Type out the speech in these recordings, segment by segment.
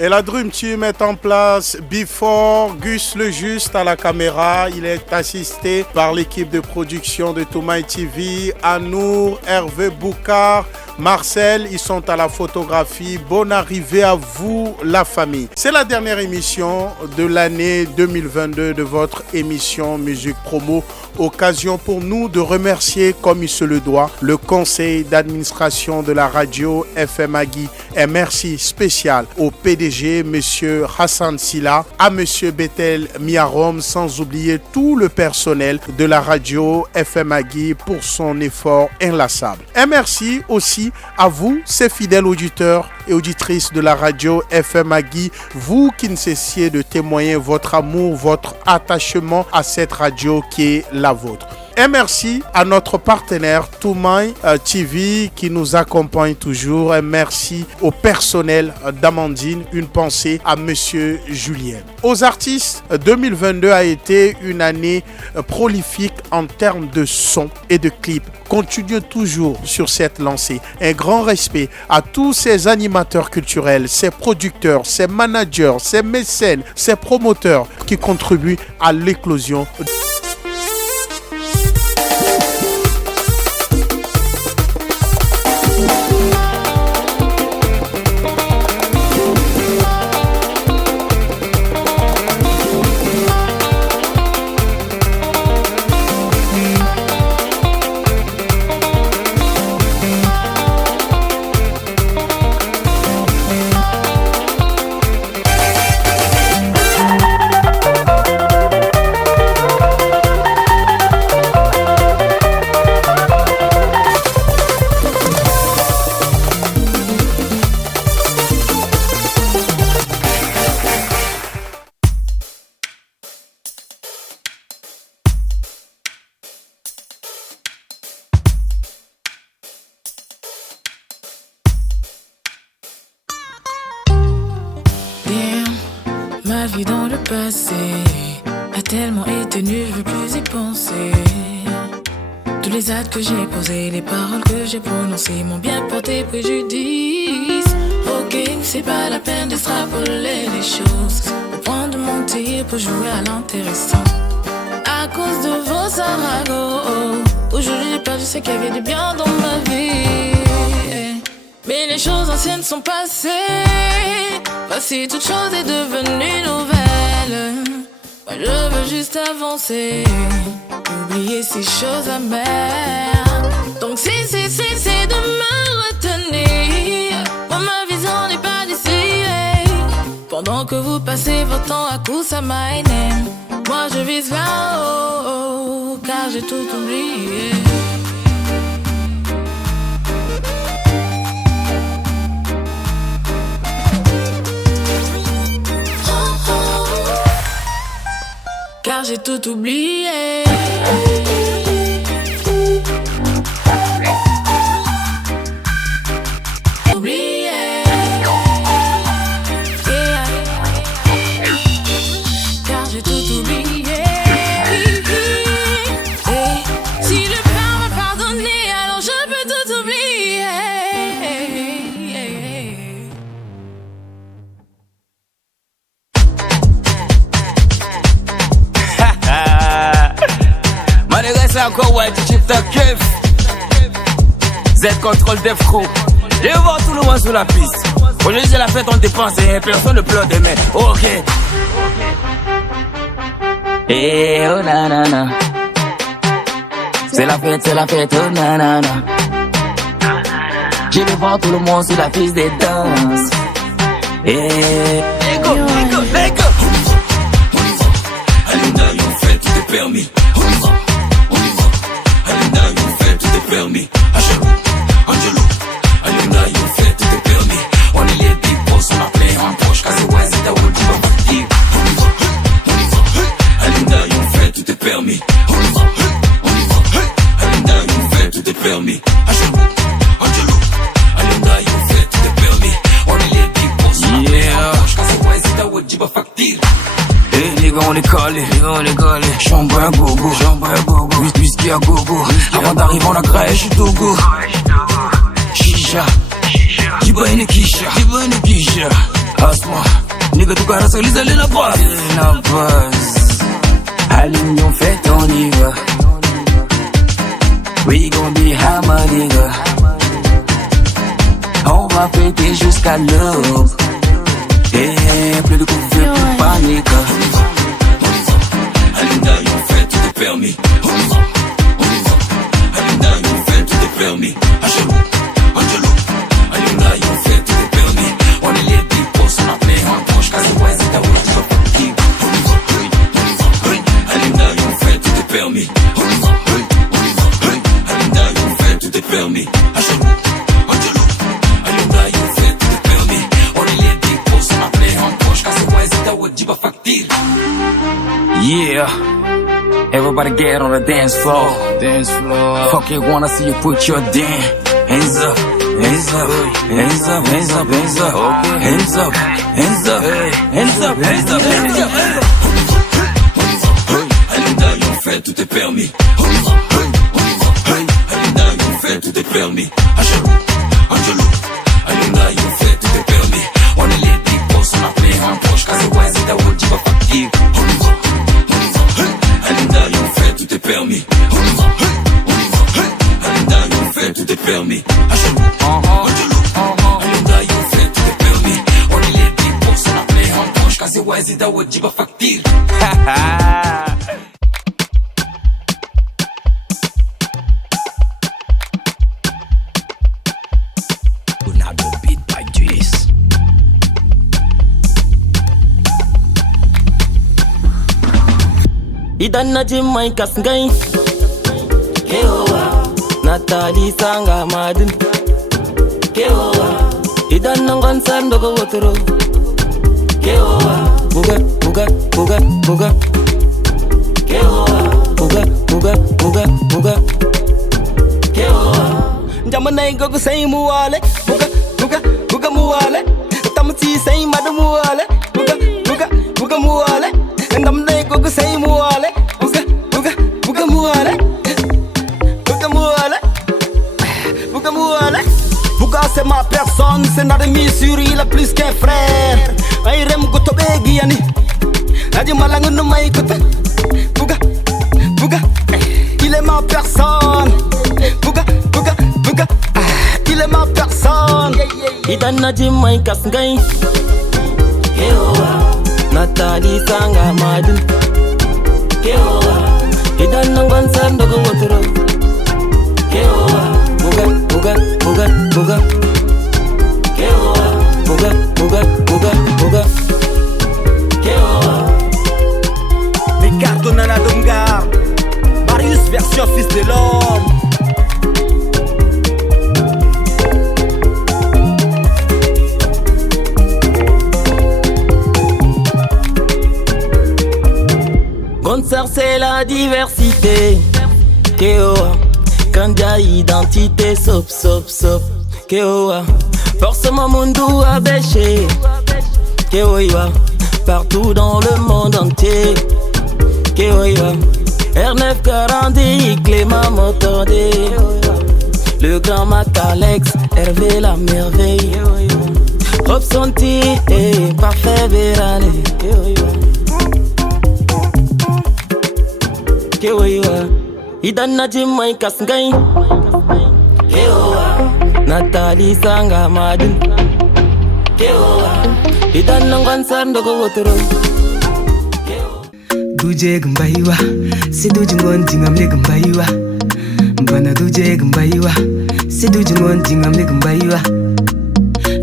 Et la Dream Team est en place. Before, Gus le Juste à la caméra. Il est assisté par l'équipe de production de Toumaï TV, Anour, Hervé Boukar, Marcel, ils sont à la photographie. Bonne arrivée à vous, la famille. C'est la dernière émission de l'année 2022 de votre émission Musique Promo. Occasion pour nous de remercier, comme il se le doit, le conseil d'administration de la radio FM Agui. Et merci spécial au PDG, Monsieur Hassan Silla, à Monsieur Bethel Miarom, sans oublier tout le personnel de la radio FM Agui pour son effort inlassable. Et merci aussi à vous, ces fidèles auditeurs et auditrices de la radio FM Agui, vous qui ne cessiez de témoigner votre amour, votre attachement à cette radio qui est la vôtre. Et merci à notre partenaire Toumaï TV qui nous accompagne toujours. Et merci au personnel d'Amandine. Une pensée à Monsieur Julien. Aux artistes, 2022 a été une année prolifique en termes de son et de clips. Continuez toujours sur cette lancée. Un grand respect à tous ces animateurs culturels, ces producteurs, ces managers, ces mécènes, ces promoteurs qui contribuent à l'éclosion. Ma vie dans le passé a tellement été nulle, je veux plus y penser. Tous les actes que j'ai posés, les paroles que j'ai prononcées m'ont bien porté préjudice. Ok, c'est pas la peine d'extrapoler les choses, au point de mentir pour jouer à l'intéressant. À cause de vos saragos, aujourd'hui j'ai perdu ce qu'il y avait de bien dans ma vie. Mais les choses anciennes sont passées. Voici toute chose est devenue nouvelle. Moi je veux juste avancer, oublier ces choses amères. Donc si c'est de me retenir, moi ma vision n'est pas d'ici. Pendant que vous passez votre temps à coups à my name, moi je vise là-haut, car j'ai tout oublié. Car j'ai tout oublié. Oublié. Car j'ai tout oublié. Et si le Père m'a pardonné, alors je peux tout oublier. C'est encore ouais, tu chiffres ta keuf. Z contrôle Def Crew. Je vais voir tout le monde sur la piste. Aujourd'hui c'est la fête, on dépense et personne ne pleure demain. Ok. Eh oh nanana. C'est la fête, oh nanana. Je vais voir tout le monde sur la piste des danses. Lego, Lego, Lego. On y va. Alinda, on fait tout est permis. On y va. Alinda, on fait tout est permis. Angelo, Alinda, on fait tout est permis. On est les big boss, on a plein en poche. Cause ouais, c'est ta route, tu vas partir. On y va. Alinda, on fait tout est permis. On y va. Alinda, on fait tout est permis. Angelo, Alinda, on fait tout est permis. On est les big boss, on a plein en poche. Cause ouais, c'est ta route, tu vas partir. Eh les gars on est collés, chambre à gogo, whisky à gogo. Avant d'arriver on a crèche Togo. Shisha, jiba une kisha, Asma, nigga tu cara solisa la base. Aline on fait on y va. We gon' be hammer nigga. On va fêter jusqu'à l'aube. Et plus de coups, plus de panique. Alinda, on fait tout est permis. On y va. Alinda, on fait tout est permis. Angelo, Alinda, on fait tout est permis. On est les big boss, on a plein en poche. Cause ouais, c'est ta route, tu vas partir. On y va. Alinda, on fait tout est permis. On y va. Alinda, on fait tout est permis. Angelo, Alinda, on fait tout est permis. On est les big boss, on a plein en poche. Cause ouais, c'est ta route, tu vas partir. Yeah, everybody get on the dance floor. Fuck it, wanna see you put your damn hands up, hands up, hands up, hands up, hands up, hands up, hands up, hands up, hands up, hands up. Alinda, on fait tout est permis. On y va. Alinda, on fait tout est permis. Angelo, Alinda, on fait tout est permis. On est les big boss, on a plein en poche. Cause ouais, c'est ta route, tu vas partir. On y va. Alinda, on fait tout est permis. On y va. Alinda, on fait tout est permis. Angelo, Alinda, on fait tout est permis. On est les big boss, on a plein en poche. Cause ouais, c'est ta route, tu vas partir. Idan na jin mai kasngai Kewa Natali sanga madin Kewa Idan nan gonsan dogo wotoro Kewa Buga, buga, buga, buga Kewa Buga, buga, buga, buga Kewa Jamanai gogo say muwale Buga, buga, buga muwale Tamti say madu muwale Buga, buga, buga muwale Ndamne gogo say muwale Buga, buga, buga muwale Buga muwale Buga muwale Buga c'est ma personne, c'est notre ami sur il a plus qu'un frère Ay rem goto begi yani Aji malangu no mai kota Buga, buga Il est ma personne Buga, buga, buga Il est ma personne Idan na jimai kasngai Kewa Natali sanga madin Kewa Idan nangon sandogo wotoro Kewa Buga, buga, buga, buga Kewa Buga, buga, buga, buga Kewa Ricardo Nanadonga Marius version fils de l'homme Concert c'est la diversité Keoa Kanja identité sop sop sop Keoa Forcément mundu a bêché Keoa Partout dans le monde entier Keoa R940 Clément Motordé Le grand Mac Alex Hervé la merveille Robson T et Parfait Vérane Kewa Idan na jimai kasngai Kewa Natali sanga madin Kewa Idan nangon sandogo wotoro Duje gmbaiwa Si duji ngonti ngamle gmbaiwa Mbana duje gmbaiwa C'est du monde dingam le kumbaywa.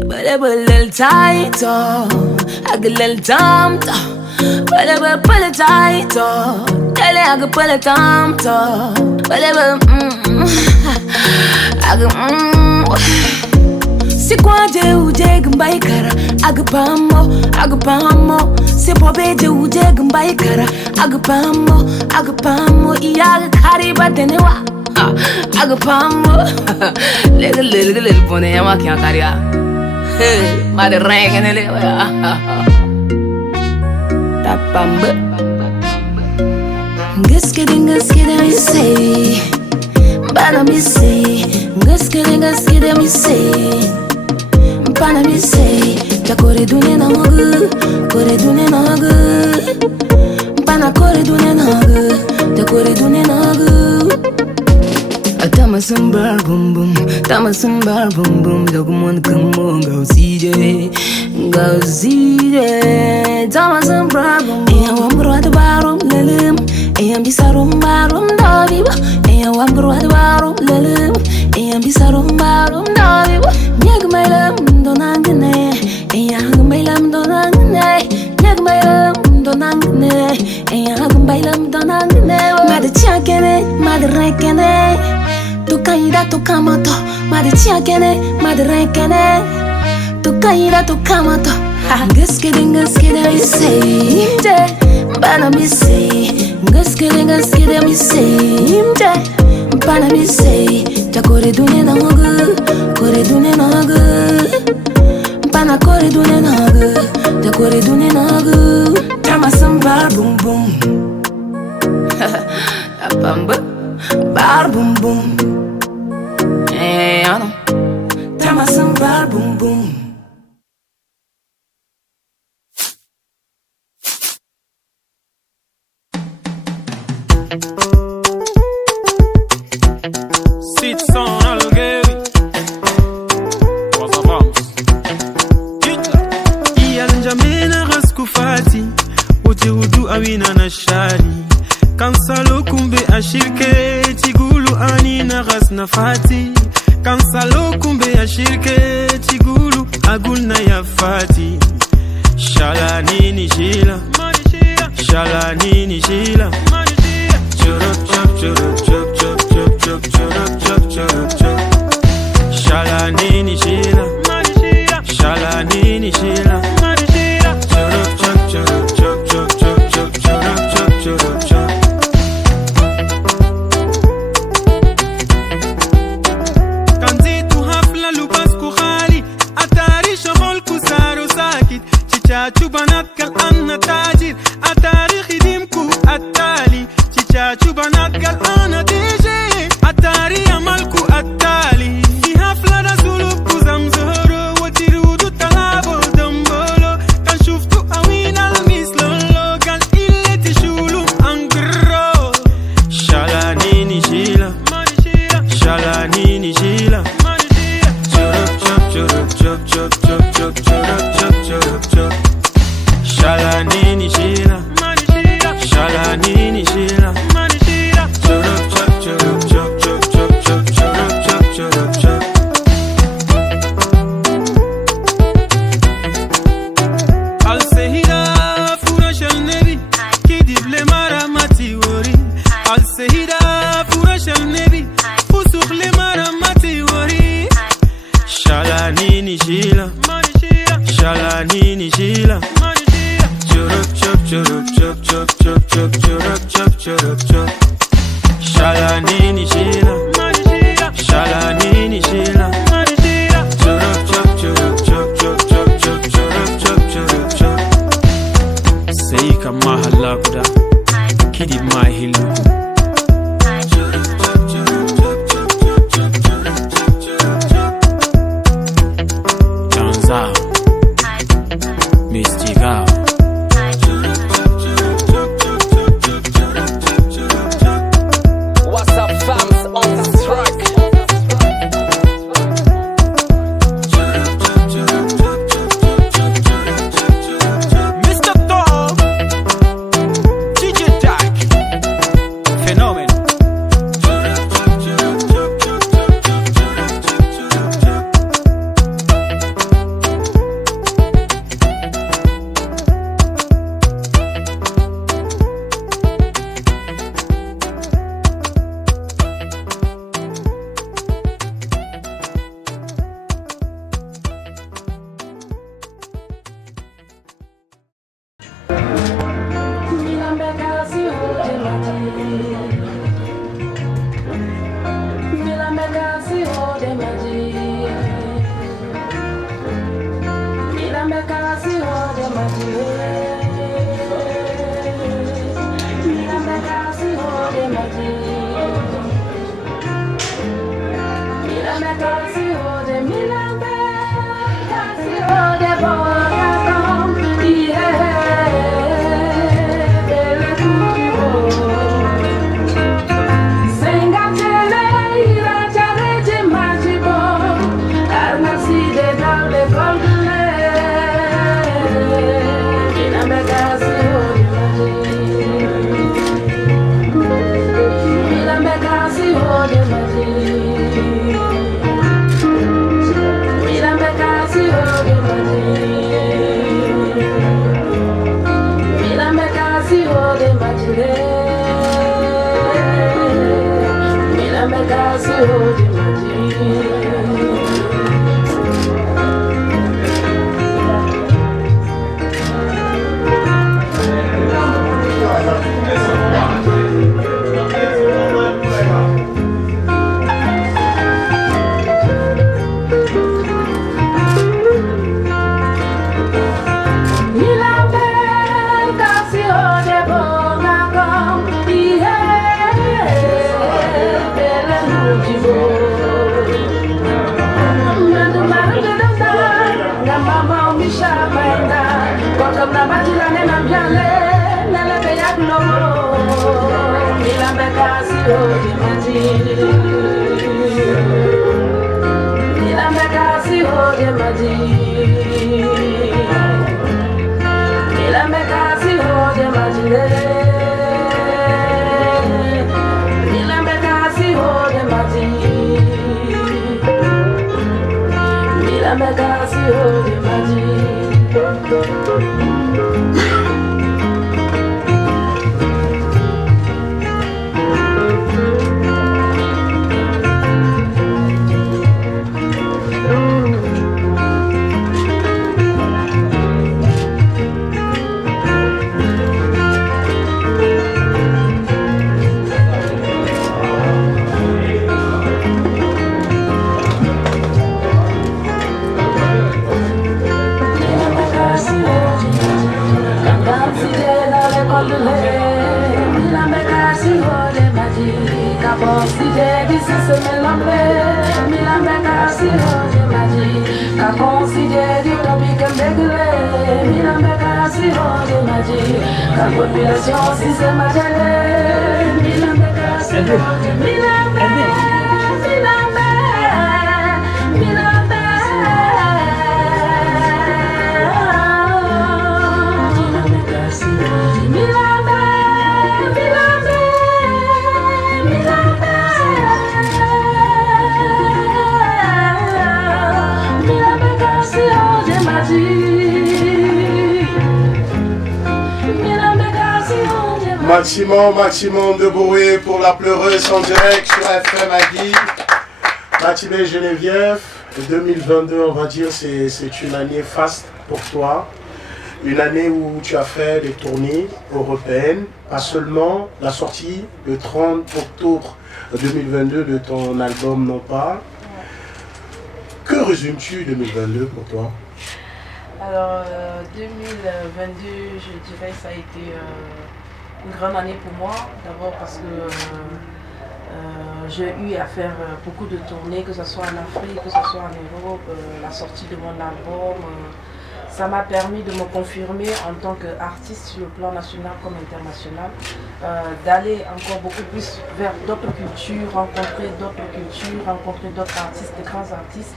Bale taito, agalel tamto. Bale taito, ele agapale tamto. Bale c'est quoi de ou de gambay kara agapamo c'est pas de ou de gambay kara agapamo iya kari batenewa agapamo le pone yama kya kariya made rengenele tapamba gaskede mi say bana mi say gaskede mi say Pana mi say, ja kore dune nagu, Pana kore dune nagu, ja kore dune nagu. Tamasumbar bum bum, Dogmon kamo gausije. Tamasumbar bum, eya wambro at barum lelem, eya bisarum barum daviba, eya wambro at barum lelem, eya bisarum barum daviba. Nyag mailam donangne, eya mailam donangne, nyag mailam donangne, eya mailam donangne. Mad chakene, mad rekene. Tu caída tu kamato, mad chakene, mad rekene. Tu caída tu kamato. Gaskede mi say, bana mi say. Gaskede mi say, bana mi say. Ja kore dune nagu. Pana kore dune nagu, ja kore dune nagu. Tamasum bar boom boom. Apamba bar boom boom. Ano. Tamasum bar boom boom. Awina na shari Kansalo kumbe ashirke Tigulu anina ras na fati Kansalo kumbe ashirke Tigulu agul na ya fati Shala nini shila Shala nini shila Churuk chuk churuk chuk chuk chuk chuk churuk chuk churuk chuk Shala nini shila Shala nini shila Churuk chuk churuk chuk chuk Kanzitu hafla lubas kukhali Atari shagol kusaro sakit Chichachu banat kal anna tajir Atari khidimku atali Chichachu banat kal anna Maximum de bruit pour la pleureuse en direct sur FM Agui. Mathilde Geneviève, 2022, on va dire, c'est une année faste pour toi. Une année où tu as fait des tournées européennes, pas seulement la sortie le 30 octobre 2022 de ton album Non Pas. Que résumes-tu 2022 pour toi? Alors, 2022, je dirais que ça a été une grande année pour moi, d'abord parce que j'ai eu à faire beaucoup de tournées, que ce soit en Afrique, que ce soit en Europe, la sortie de mon album. Ça m'a permis de me confirmer en tant qu'artiste sur le plan national comme international, d'aller encore beaucoup plus vers d'autres cultures, rencontrer d'autres artistes, de grands artistes,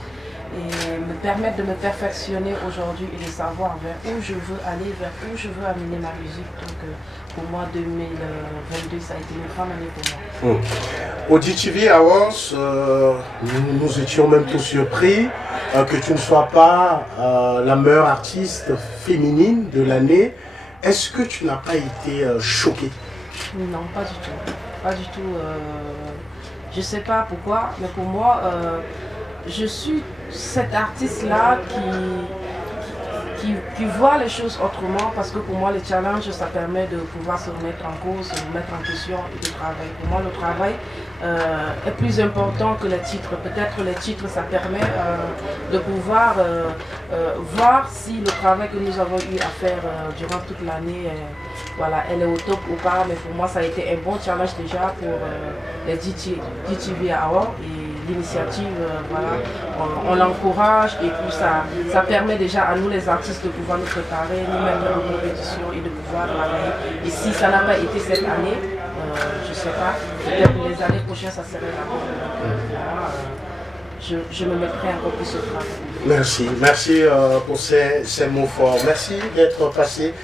et me permettre de me perfectionner aujourd'hui et de savoir vers où je veux aller, vers où je veux amener ma musique. Donc pour moi 2022 ça a été une grande année pour moi. Au DTV Awards, nous étions même tous surpris que tu ne sois pas la meilleure artiste féminine de l'année. Est-ce que tu n'as pas été choquée? Non, pas du tout. Pas du tout. Je ne sais pas pourquoi, mais pour moi, je suis cette artiste-là qui voit les choses autrement, parce que pour moi, le challenge, ça permet de pouvoir se remettre en cause, se remettre en question et de travailler. Pour moi, le travail est plus important que les titres. Peut-être les titres, ça permet de pouvoir voir si le travail que nous avons eu à faire durant toute l'année, voilà, elle est au top ou pas. Mais pour moi, ça a été un bon challenge déjà pour les DTV Awards et l'initiative, voilà, on l'encourage et puis ça permet déjà à nous les artistes de pouvoir nous préparer, nous mettre en compétition et de pouvoir travailler. Et si ça n'a pas été cette année, je ne sais pas, peut-être les années prochaines ça serait la bonne. Je me mettrai encore plus au travail. Merci pour ces mots forts. Merci d'être passé,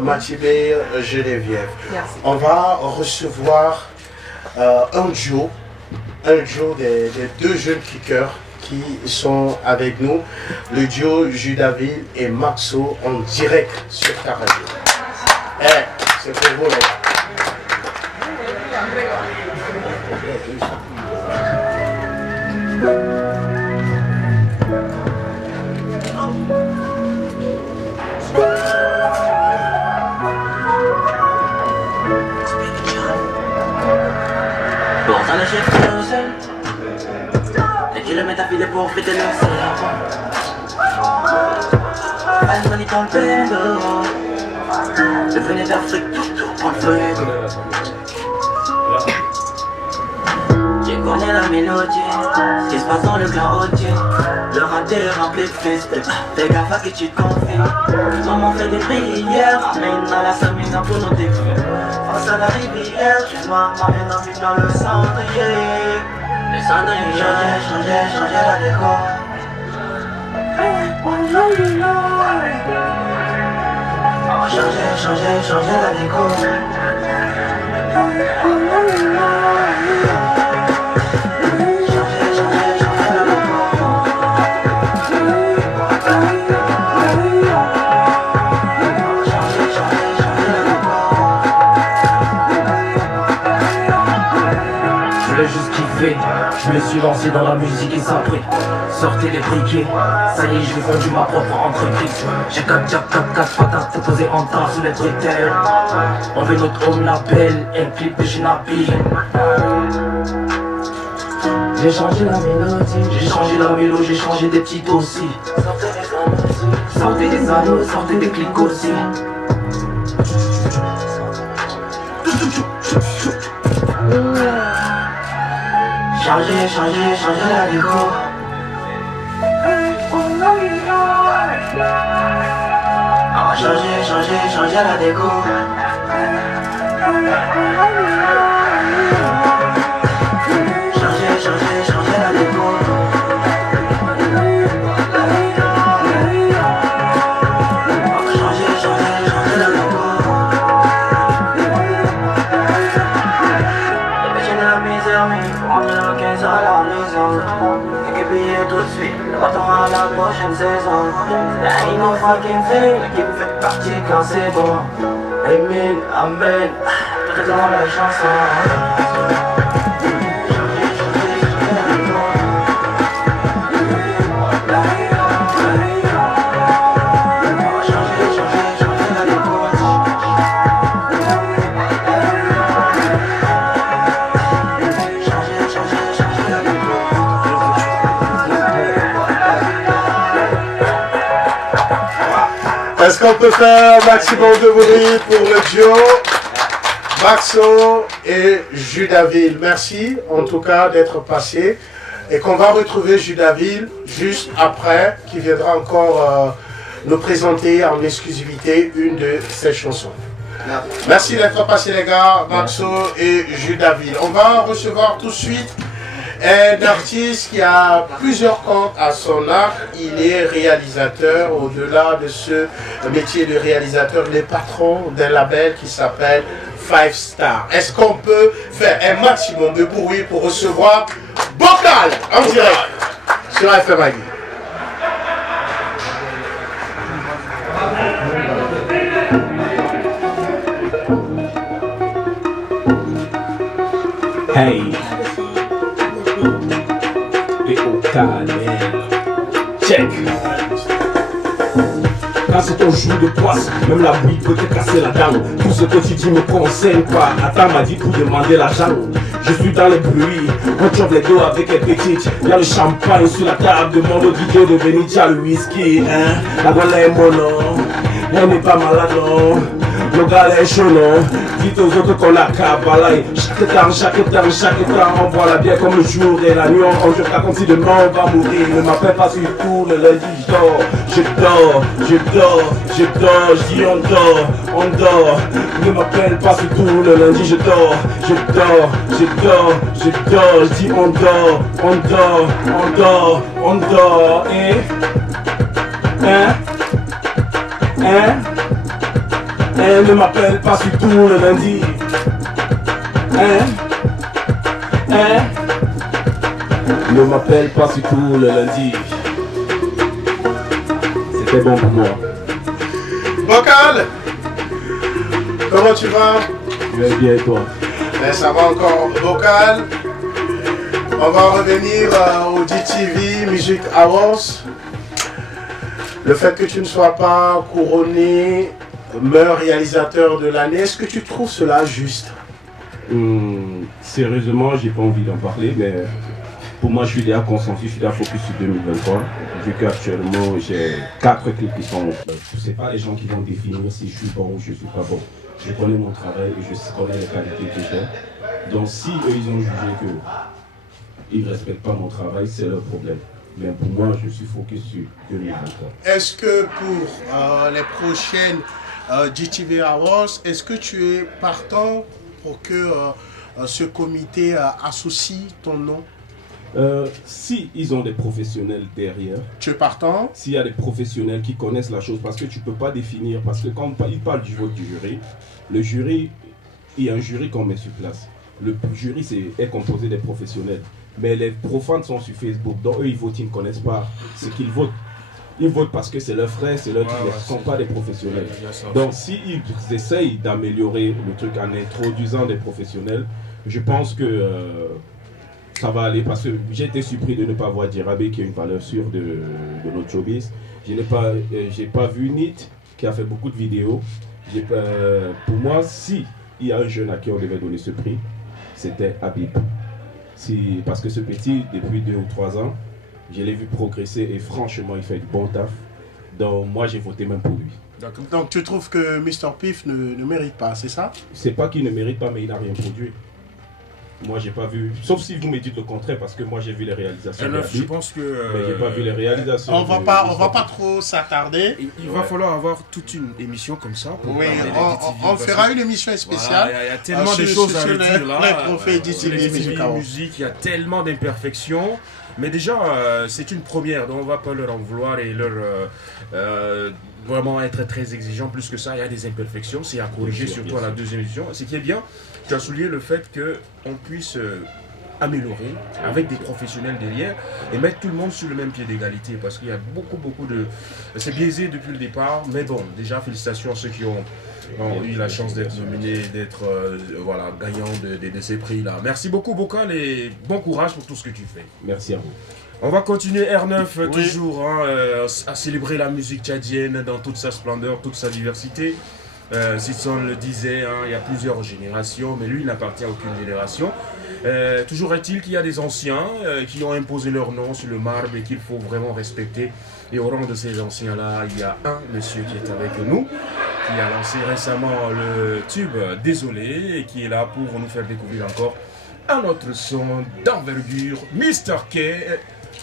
Matibé Geneviève. Merci. On va recevoir un duo des deux jeunes kickers qui sont avec nous, le duo Judaville et Maxo en direct sur ta radio. C'est pour vous, les gars. Dans le chef de l'océan, les kilomètres à filer pour fêter l'océan. Un money dans le pédo, devenez d'Afrique, tout prendre feu. Je connais la mélodie, ce qui se passe dans le clan entier. Le raté est rempli de festes, fais gaffe à qui tu te confies. Maman fait des prières, amène à la samina pour nos défis. Face à la rivière, je vois ma haine en vue dans le cendrier. Le cendrier, changer la déco. Changer la déco. Je me suis lancé dans la musique et ça brille. Sortez les briquets, ça y est, je vais fondu ma propre entreprise. J'ai 4 patates posées en tas sous les critères. On veut notre home label, un clip de Shinabi. J'ai changé la mélodie, j'ai changé la mélodie, j'ai changé des petites aussi. Sortez des anneaux, sortez des clics aussi. Changer la déco. Changer la déco. Changer la déco. Tout de suite, attends à la prochaine saison. Ain't no fucking thing qui me fait partir quand c'est bon. Amen, amen, tout est dans la chanson. Est-ce qu'on peut faire un maximum de bruit pour le duo Maxo et Judaville? Merci en tout cas d'être passé et qu'on va retrouver Judaville juste après, qui viendra encore nous présenter en exclusivité une de ses chansons. Merci d'être passé les gars, Maxo et Judaville. On va recevoir tout de suite un artiste qui a plusieurs cordes à son arc. Il est réalisateur. Au-delà de ce métier de réalisateur, il est patron d'un label qui s'appelle 5 Star. Est-ce qu'on peut faire un maximum de bruit pour recevoir Bocal en direct sur FM Agui? Hey, Bocal, check. Quand c'est ton jour de poisse, même la bille peut te casser la dent. Tout ce que tu dis me concerne pas. Attends m'a dit pour demander l'argent. Je suis dans les bruits, on chauffe les dos avec les petites. Y'a le champagne sur la table, demande au DJ de venir, y'a le whisky, hein. La gueule est mono, elle n'est pas malade, non. Le gars est chaud, non. Dites aux autres qu'on a qu'à balayer. Chaque temps, on boit la bière comme le jour et la nuit. On jure comme si demain on va mourir. Ne m'appelle pas sur tout le lundi, je dors, je dis on dort. Ne m'appelle pas sur tout le lundi, je dors, je dis on dort, ne m'appelle pas sur tout le lundi. Ne m'appelle pas sur tout le lundi. C'était bon pour moi. Vocal, comment tu vas? Je vais bien et toi? Ça va encore. Vocal, on va revenir au DTV Music Awards. Le fait que tu ne sois pas couronné meilleur réalisateur de l'année, est-ce que tu trouves cela juste? Sérieusement, j'ai pas envie d'en parler, mais pour moi, je suis déjà concentré, je suis déjà focus sur 2023. Vu qu'actuellement, j'ai 4 clips qui sont... C'est pas les gens qui vont définir si je suis bon ou je suis pas bon. Je connais mon travail et je connais les qualités que j'ai. Donc si eux, ils ont jugé qu'ils ne respectent pas mon travail, c'est leur problème. Mais pour moi, je suis focus sur 2023. Est-ce que pour les prochaines DTV Awards, est-ce que tu es partant pour que ce comité associe ton nom? Si ils ont des professionnels derrière, tu es partant? S'il y a des professionnels qui connaissent la chose, parce que tu ne peux pas définir, parce que quand ils parlent du vote du jury, le jury, il y a un jury qu'on met sur place. Le jury est composé des professionnels. Mais les profanes sont sur Facebook, donc eux ils votent, ils ne connaissent pas ce qu'ils votent. Ils votent parce que c'est leurs frères, c'est leurs ils ne sont pas des professionnels. Donc s'ils essayent d'améliorer le truc en introduisant des professionnels, je pense que ça va aller, parce que j'ai été surpris de ne pas voir Djerabé qui est une valeur sûre de notre showbiz. Je n'ai pas vu Nit qui a fait beaucoup de vidéos. Pour moi, si il y a un jeune à qui on devait donner ce prix, c'était Habib. Parce que ce petit, depuis 2 ou 3 ans, je l'ai vu progresser et franchement, il fait du bon taf. Donc moi, j'ai voté même pour lui. Donc tu trouves que Mr Piff ne mérite pas, c'est ça? C'est pas qu'il ne mérite pas, mais il n'a rien produit. Moi, j'ai pas vu, sauf si vous me dites le contraire, parce que moi, j'ai vu les réalisations. Je pense que... mais j'ai pas vu les réalisations. On va pas trop s'attarder. Il va falloir avoir toute une émission comme ça. Oui, on fera une émission spéciale. Voilà, il y a tellement de choses à dire là. Les musique, il y a tellement d'imperfections. Mais déjà, c'est une première, donc on ne va pas leur en vouloir et leur vraiment être très exigeant. Plus que ça, il y a des imperfections, c'est à corriger, surtout à la deuxième édition. Ce qui est bien, tu as souligné le fait qu'on puisse améliorer avec des professionnels derrière et mettre tout le monde sur le même pied d'égalité, parce qu'il y a beaucoup de... C'est biaisé depuis le départ, mais bon, déjà félicitations à ceux qui ont eu la chance d'être nominés, d'être gagnants de ces prix-là. Merci beaucoup Vocal et bon courage pour tout ce que tu fais. Merci à vous. On va continuer R9 toujours à célébrer la musique tchadienne dans toute sa splendeur, toute sa diversité. Sitson le disait, il y a plusieurs générations, mais lui il n'appartient à aucune génération. Toujours est-il qu'il y a des anciens qui ont imposé leur nom sur le marbre et qu'il faut vraiment respecter. Et au rang de ces anciens-là, il y a un monsieur qui est avec nous, qui a lancé récemment le tube Désolé et qui est là pour nous faire découvrir encore un autre son d'envergure. Mr.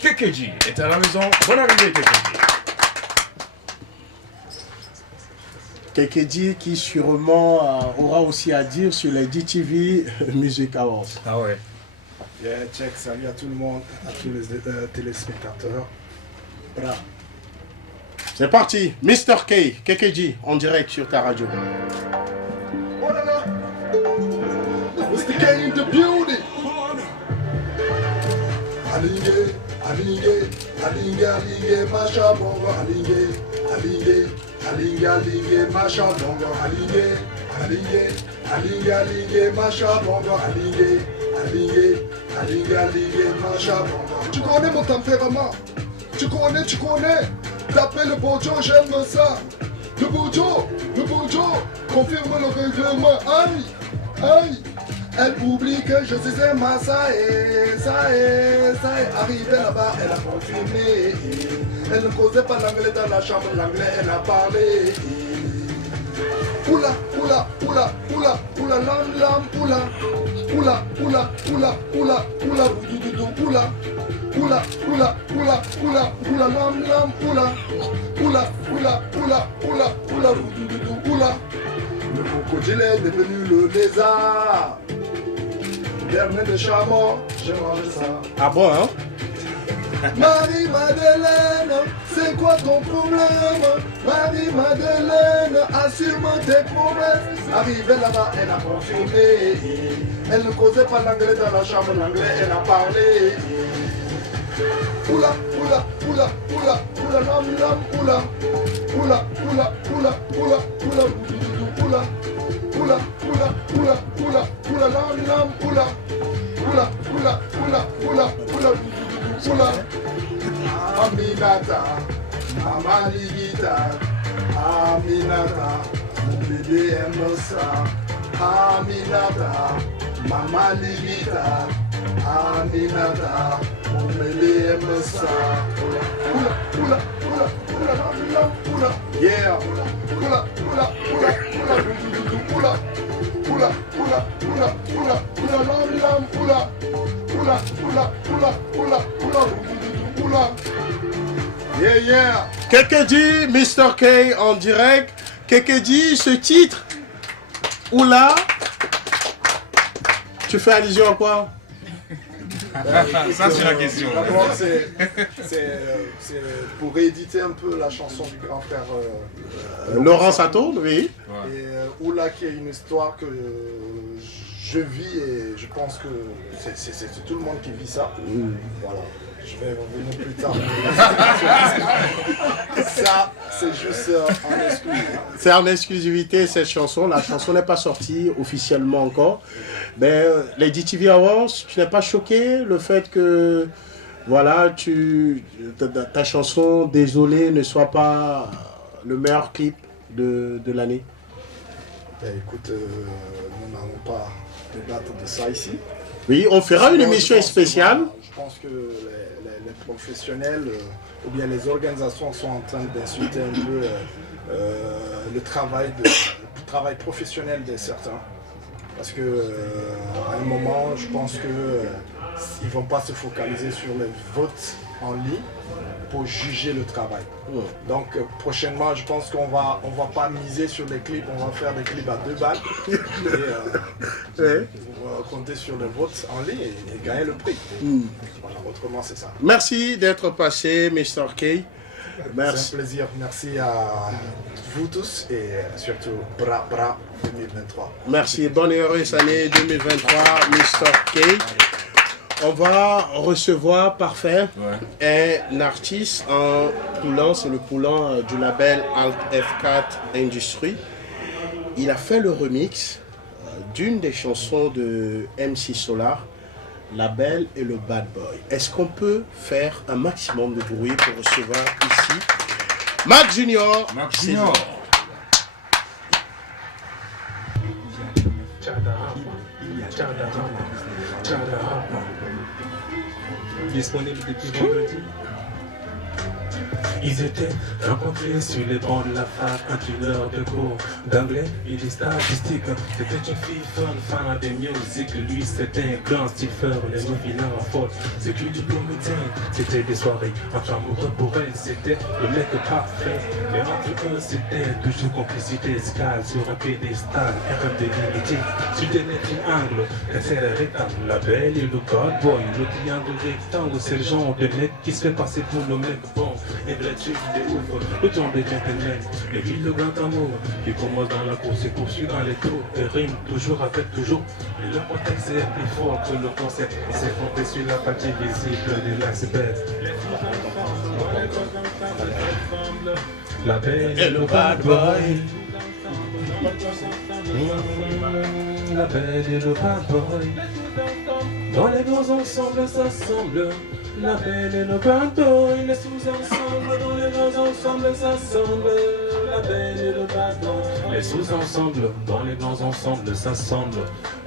Kekeji est à la maison. Bonne arrivée Kekeji. Kekeji qui sûrement aura aussi à dire sur les DTV Music Awards. Ah ouais. Yeah, check, salut à tout le monde, à tous les téléspectateurs. Bra. C'est parti, Mr. Kekeji, en direct sur ta radio. Mr. K in the building. Alinge, masha bongo, alinge, masha bongo, alinge, masha bongo, alinge, masha bongo. Tu connais mon tempérament, tu connais. D'après le bojo, j'aime ça. Le bojo, confirme le règlement. Aïe. Elle oublie que je suis Emma, ça est. Arrivée là-bas, elle a confirmé. Elle ne causait pas l'anglais dans la chambre, l'anglais, elle a parlé. Oula, oula, oula, oula, oula, lam, lam, oula. Oula, oula, oula, oula, oula, doudou, oula. Oula, oula, oula, oula, oula, lam, lam, oula. Oula, oula, oula, oula, oula, doudou, oula. Le crocodile est devenu le lézard. Dernier de chameau, j'ai mangé ça. Ah bon, hein? Marie-Madeleine, c'est quoi ton problème? Marie-Madeleine, assure-moi tes promesses. Arrivée là-bas, elle a confirmé. Elle ne causait pas l'anglais dans la chambre, l'anglais, elle a parlé. Oula, oula, oula, oula, oula, lam, lam, oula. Oula, oula, oula, oula, oula, oula. Oula, oula, oula, oula, oula, lam, lam, oula. Oula, oula, oula, oula, oula, oula. Aminata, Mama Ligita, Aminata, mon bébé aime ça. Aminata, Mama Ligita, Aminata, mon bébé aime ça. Oula, oula, oula, oula, oula, oula, yeah. Oula, oula, oula, oula, oula, oula, oula, oula, oula, oula, lam, lam, oula. Oula, oula, oula, oula, oula, oula. Yeah, yeah. Kekedi, Mr. K en direct. Kekedi, ce titre, Oula, tu fais allusion à quoi? Ça, c'est la question. D'abord, c'est pour rééditer un peu la chanson du grand frère Laurent Sato, oui. Et Oula, qui est une histoire que je vis et je pense que c'est tout le monde qui vit ça. Voilà. Je vais revenir plus tard. Ça, c'est juste en exclusivité. C'est en exclusivité cette chanson. La chanson n'est pas sortie officiellement encore. Mais les DTV Awards, tu n'es pas choqué le fait que voilà, ta chanson Désolé ne soit pas le meilleur clip de l'année? Écoute, nous n'allons pas débattre de ça ici. Oui, on fera une émission spéciale. Je pense que les professionnels ou bien les organisations sont en train d'insulter un peu le travail professionnel de certains. Parce que à un moment, je pense qu'ils ne vont pas se focaliser sur les votes en ligne pour juger le travail. Donc prochainement, je pense qu'on va pas miser sur les clips, on va faire des clips à 2 balles et compter sur les votes en ligne et gagner le prix. Voilà, autrement c'est ça. Merci d'être passé, Mr. K. Merci. C'est un plaisir. Merci à vous tous et surtout Bra 2023. Merci. Bonne et heureuse année 2023, Mr. K. On va recevoir Parfait, un artiste en poulant, c'est le poulant du label Alt F4 Industries. Il a fait le remix d'une des chansons de MC Solar, La Belle et le Bad Boy. Est-ce qu'on peut faire un maximum de bruit pour recevoir ici Mac Junior? Mac Junior. Disponible depuis vendredi. Ils étaient rencontrés sur les bancs de la fac, une heure de cours d'anglais et des statistiques. C'était une fille fan de musique. Lui, c'était un grand stiffer, les mots vilains en faute. C'est que du prometteur, c'était des soirées entre amoureux pour elle. C'était le mec parfait. Mais entre eux, c'était toujours complicité escale sur un pédestal, erreur de limité. Sur des triangles, c'est le rectangle. La belle et le bad boy, le triangle rectangle, c'est le genre de mec qui se fait passer pour le mec bon. Et vrai truc de ouf, le genre de gentleman. Et puis le grand amour qui commence dans la course et poursuit dans les tours. Et rime toujours avec toujours. Et le contexte est plus fort que le concept. Et c'est compté sur la partie visible de l'iceberg. La belle et le bad boy. La belle et le bad boy. Dans les grands ensembles s'assemblent. La belle et le bad boy, les sous-ensembles, dans les grands ensembles s'assemblent. La belle et le bad boy, les sous-ensembles, dans les grands ensembles s'assemblent.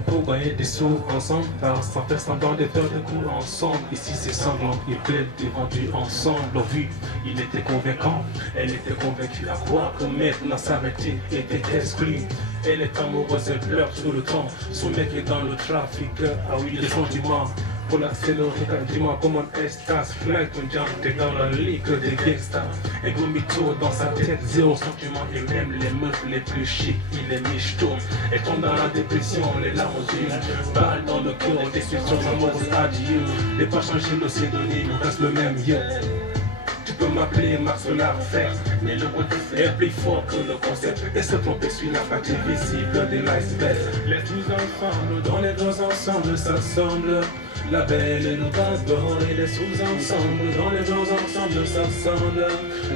pour gagner des sous ensemble, sans faire semblant de faire des coups ensemble. Ici c'est sanglant, ils plaident et vendus ensemble. Leur vie, il était convaincant, elle était convaincue à croire que maintenant s'arrêter était exclu. Elle est amoureuse, elle pleure tout le temps. Son mec est dans le trafic, ah oui, les sentiments. Pour l'accélérer, dis-moi comment est-ce flight, on dirait que t'es dans la ligue des gangsters. Un gros mytho dans sa tête, zéro sentiment. Et même les meufs les plus chics, il est michto. Elle tombe dans la dépression, les larmes aux yeux. Balle dans le cœur, déception amoureuse, adieu. N'est pas changé le pseudonyme, reste le même, yeah. Tu peux m'appeler Max Larfer, mais le côté est plus fort que le concept. Et se tromper sur la partie visible de l'iceberg. Les tous ensemble, dans les grands ensembles s'assemblent. La belle et le bad boy, les sous-ensembles, dans les grands ensembles s'assemblent.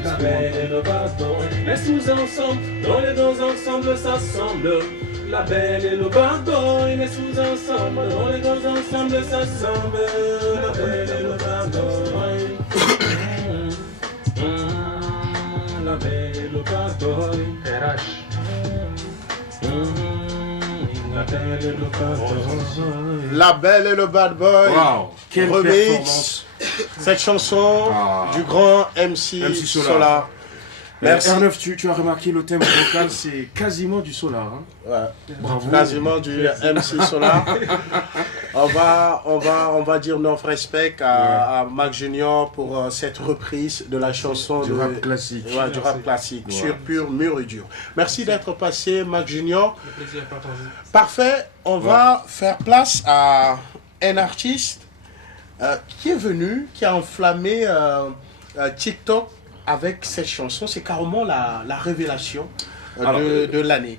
La belle et le bad boy, les sous-ensembles, dans les grands ensembles s'assemblent. La belle et le bad boy, les sous-ensembles, dans les grands ensembles s'assemblent. La belle et le bad boy. La belle et le bad boy. RH. La belle et le bad boy. Wow, quelle remix. Cette chanson du grand MC Solar. Merci. R9, tu as remarqué le thème vocal, c'est quasiment du Solar. Hein? Ouais. Bravo. Quasiment du MC Solar. on va dire notre respect à Mac Junior pour cette reprise de la chanson du rap classique. Ouais, du rap classique, sur pur, mûr et dur. Merci d'être passé, Mac Junior. Le plaisir est partagé. Parfait, on va faire place à un artiste qui est venu, qui a enflammé TikTok avec cette chanson. C'est carrément la révélation de l'année.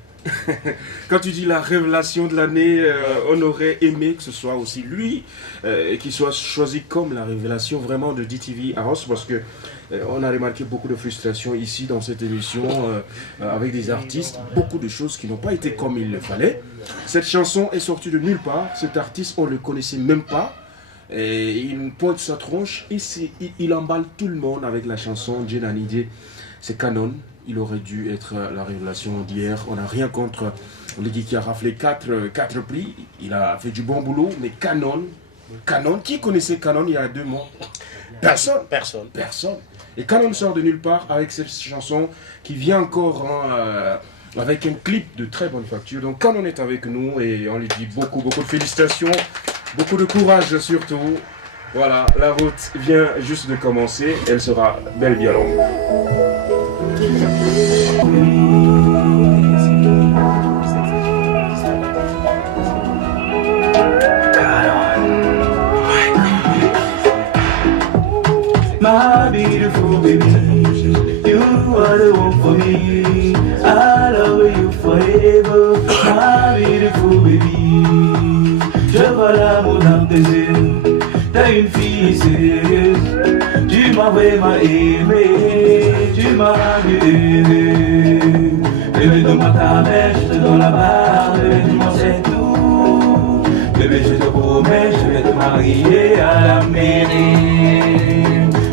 Quand tu dis la révélation de l'année, on aurait aimé que ce soit aussi lui qui soit choisi comme la révélation vraiment de DTV House, parce que on a remarqué beaucoup de frustration ici dans cette émission avec des artistes, beaucoup de choses qui n'ont pas été comme il le fallait. Cette chanson est sortie de nulle part, cet artiste on ne le connaissait même pas. Et il pointe sa tronche et il emballe tout le monde avec la chanson Jenanidé. C'est canon, il aurait dû être la révélation d'hier. On n'a rien contre le gars qui a raflé 4 prix. Il a fait du bon boulot, mais canon. Qui connaissait Canon il y a 2 mois? Personne. Et Canon sort de nulle part avec cette chanson qui vient encore avec un clip de très bonne facture. Donc Canon est avec nous et on lui dit beaucoup de félicitations. Beaucoup de courage surtout. Voilà, la route vient juste de commencer. Elle sera bel et bien longue. My beautiful baby, you are the one for me. I love you forever, my beautiful baby. Je vois l'amour dans tes yeux, t'as une fille sérieuse. Tu m'as vraiment aimé, tu m'as rendu heureux. Bébé, donne-moi ta main, je te donne la barre. Bébé, dis-moi c'est tout. Bébé, je te promets, je vais te marier à la mairie.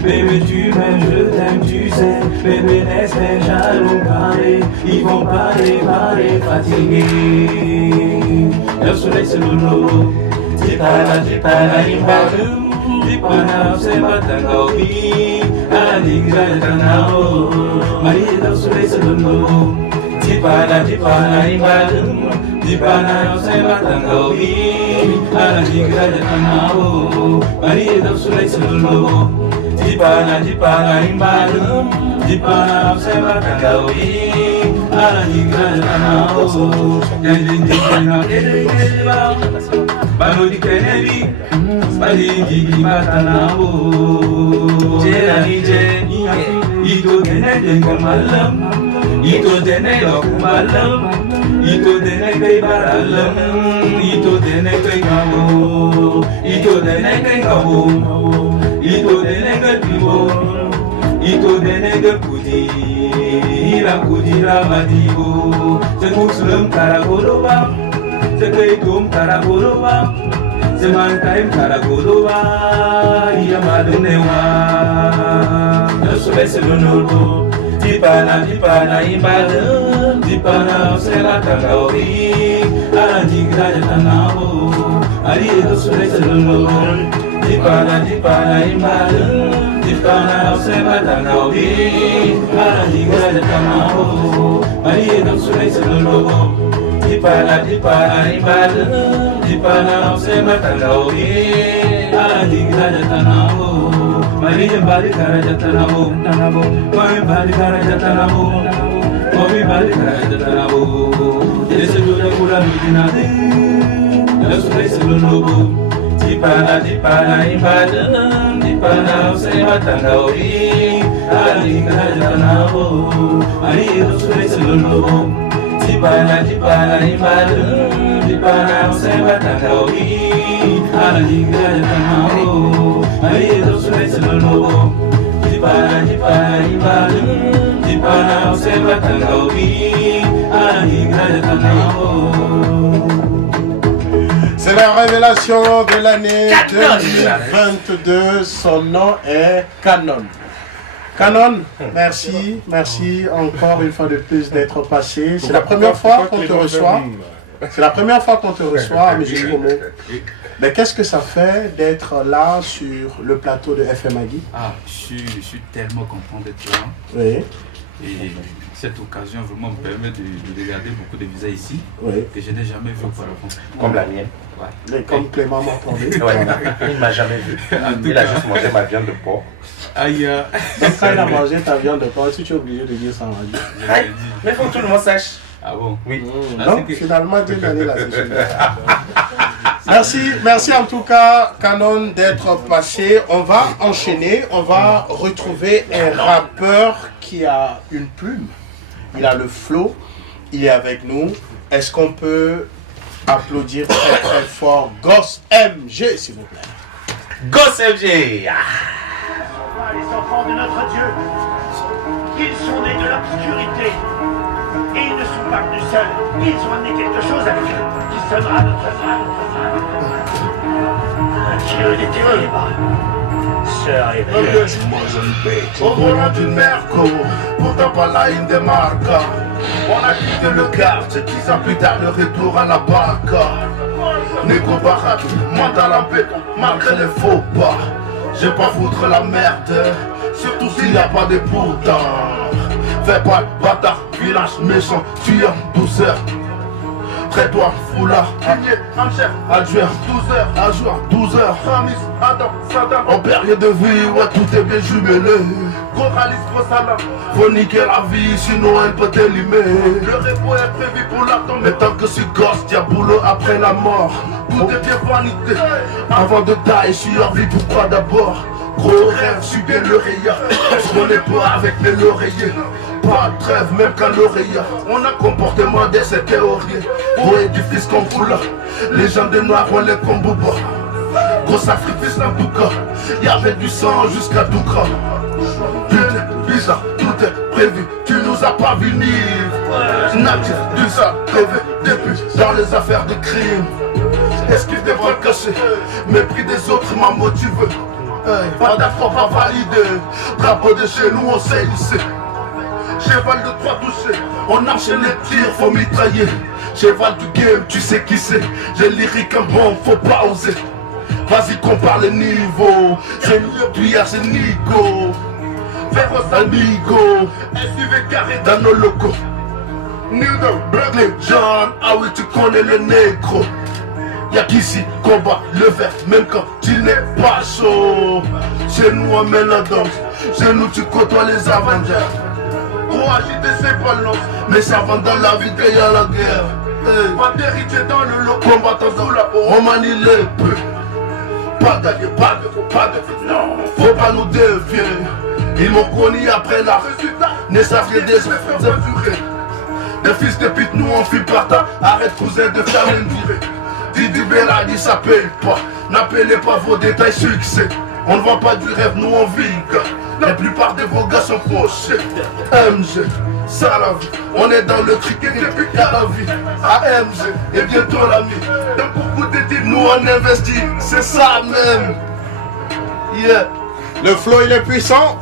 Bébé, tu m'aimes, je t'aime, tu sais. Bébé, laisse-les jaloux parler. Ils vont parler, fatigués. Le soleil c'est l'eau. Dipana, imbalum. Dipana, c'est matangaobi. Aninga, tanao. Marie, le soleil c'est l'eau. Dipana, imbalum. Dipana, c'est matangaobi. Aninga, tanao. Marie, le soleil c'est l'eau. Dipana, imbalum. Dipana, c'est matangaobi. Balodi Kennedy, Balidi Matanao, Jenanije, Ito Dene Malam, Ito Dene Malam, Ito Dene Baralam, Ito Dene Kamo, Ito Dene Kamo, Ito Dene Pivo, Ito Dene Pudi. La madigo, c'est Muslim Karagoloba, c'est Kaitum Karagoloba, c'est Mankaim Karagoloba, Yamadunewa. Le soleil c'est le nodo, Dipana, Imbadum, Dipana Sela Kagaori, Arandi Graya Tanao, Arido Sule Lolo, Dipana Imbal, Dipana Sela Kagaori, Arandi Graya Tanao, Arido Sule Lolo, Dipana Imbal, Dipana Sela Kagaori, Arandi Graya Tanao, Maria Bali Graya Tanao, Maria Bali Graya Tanao. Obi bali kaya tanabo, dese dura kula midina de, lasu dese lobo. Dipana imbada, dipana usema tangaori, ali kaya tanabo, ali lasu dese lobo. Dipana imbada, dipana usema tangaori, ali kaya tanabo, ali lasu dese lobo. Dipana imbada. C'est la révélation de l'année 2022. Son nom est Canon. Canon, merci encore une fois de plus d'être passé. C'est la première fois qu'on te reçoit. C'est la première fois qu'on te reçoit à Musique Promo. Mais qu'est-ce que ça fait d'être là sur le plateau de FM Agui? Je suis tellement content d'être là. Oui. Et cette occasion vraiment me permet de regarder beaucoup de visages ici que je n'ai jamais vu auparavant. Comme la mienne. Ouais. Comme Clément m'entendait. Il ne m'a jamais vu. Il a juste mangé ma viande de porc. Aïe. Donc quand il a mangé ta viande de porc, tu es obligé de dire ça en radio. Mais il faut que tout le monde sache. Ah bon? Oui. Donc finalement, Dieu donné la session. Merci en tout cas, Canon, d'être passé. On va enchaîner, on va retrouver un rappeur qui a une plume. Il a le flow, il est avec nous. Est-ce qu'on peut applaudir très très fort Goss MG, s'il vous plaît? Goss MG. Les enfants de notre Dieu, ils sont nés de l'obscurité. Et ils ne sont pas venus seuls. Ils ont amené quelque chose avec eux qui sonnera notre frère. Un Dieu des ténèbres se réveille. Au volant d'une Merco, pourtant pas la ligne des marques. On a quitté le quartier, 10 ans plus tard, le retour à la barca. Négo Barak, mandat la paix, malgré les faux pas. J'ai pas foutre la merde, surtout s'il n'y a pas de pourtant. Fais pas le bâtard, village méchant, tu es en douceur. Traite-toi, foulard, Kanye, Amcher, adjoint, 12h, adjoint, 12h, Ramis, Adam, Saddam. En période de vie, ouais, tout est bien jumelé. Gros ralice, gros salam. Faut niquer la vie, sinon elle peut t'élimer. Le repos est prévu pour l'attendre, mais tant que c'est gosse, y'a boulot après la mort. Tout est bien vanité. Avant de tailler, je suis en vie, pourquoi d'abord? Gros rêve, je suis bien le rayard. Je connais pas avec mes l'oreiller. Pas de trêve, même qu'à l'oreille. On a comportement de cette théorie. Gros édifice comme couleur. Les gens de noir, on les comme Bouba. Gros sacrifice dans Douka. Y'avait du sang jusqu'à Douka. Tout est bizarre, tout est prévu. Tu nous as pas vu vivre. Natif, du sale, rêvé depuis dans les affaires de crime. Esquive des bras cachés. Mépris des autres m'a motivé. Pas d'affaire pas validé. Drapeau de chez nous, on sait lycée. Cheval de 3 touchés, on enchaîne les tirs, faut mitrailler. Cheval du game, tu sais qui c'est. J'ai lyrique un bon, faut pas oser. Vas-y compare les niveaux. C'est mieux, puis c'est Nico. Véros amigo. SUV carré dans nos locaux. New Black John, ah oui tu connais le négro. Y'a qu'ici combat le vert, même quand tu n'es pas chaud. Chez nous on met la danse, chez nous tu côtoies les Avengers. Trop agité c'est pas long, mais ça va dans la vie qu'il y a la guerre. Pas d'héritier dans le lot, combattant sous la peau, on manie les peu. Pas d'alliés, pas de non, faut pas nous défier. Ils m'ont connu après la résultat, ne savent que des enfants des fils de pute, nous on fuit par ta. Arrête cousin de faire une virée. Didi Bella dit ça paye pas. N'appelez pas vos détails succès. On ne vend pas du rêve, nous on vit. La plupart de vos gars sont fauchés. MG, ça la vie. On est dans le cricket depuis qu'à la vie. AMG et bientôt l'ami. Donc pour vous dire, nous on investit. C'est ça même. Yeah. Le flow il est puissant.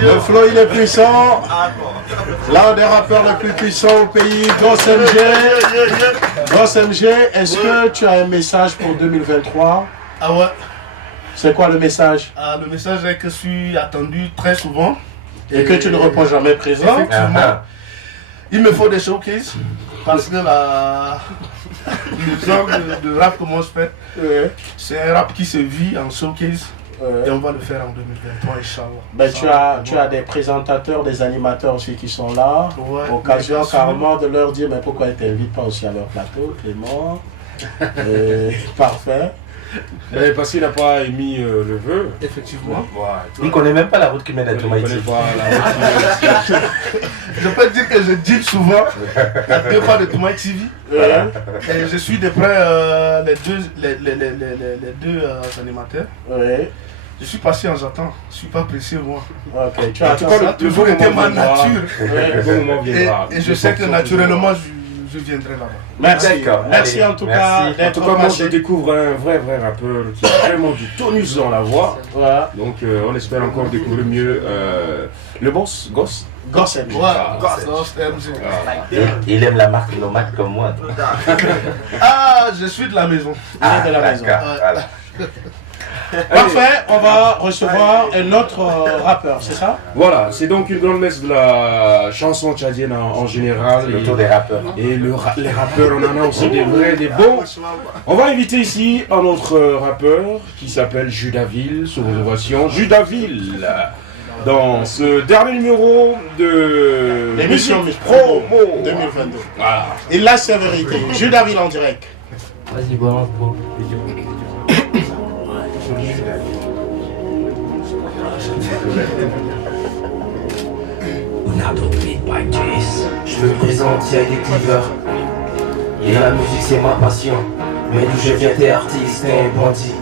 Le flow, il est puissant. L'un des rappeurs les plus puissants au pays, Goss MG. Goss MG, est-ce que tu as un message pour 2023? Ah ouais. C'est quoi le message? Le message est que je suis attendu très souvent. Et que tu ne réponds jamais présent. Effectivement. Il me faut des showcases. Parce que le genre de rap que moi je fais, c'est un rap qui se vit en showcase. Et on va le faire en 2023, Inch'Allah. Ben, tu as des présentateurs, des animateurs aussi qui sont là. Occasion carrément de leur dire mais pourquoi ils ne t'invitent pas aussi à leur plateau, Clément. Parfait. Parce qu'il n'a pas émis le vœu. Effectivement. Il ne connaît même pas la route qui mène à Toumaïti. Je peux dire que je dis souvent à 2 pas de Toumaïti TV. Et je suis de près les deux animateurs. Je suis patient, j'attends. Je ne suis pas pressé, moi. Ok, tu en as tout cas, toujours été ma nature. Et je sais que naturellement, je viendrai là-bas. Merci. Merci en tout cas. En tout cas, moi je découvre un vrai rappeur qui a vraiment du tonus dans la voix. Voilà. Donc on espère encore découvrir mieux le boss, Goss. Goss MG. Goss MG. Il aime la marque nomade comme moi. Ah, je suis de la maison. De la maison. Parfait, on va recevoir un autre rappeur, c'est ça? Voilà, c'est donc une grande messe de la chanson tchadienne en général. Le tour des rappeurs. Et les rappeurs, on en a aussi des vrais, des bons. On va inviter ici un autre rappeur qui s'appelle Judaville, sous réservation. Judaville, dans ce dernier numéro de l'émission Promo 2022. Voilà. Et là, c'est la vérité. Judaville en direct. Vas-y, balance, bro. Je me présente, il y a des cleavers. Et la musique c'est ma passion. Mais d'où je viens t'es artiste, t'es un bandit.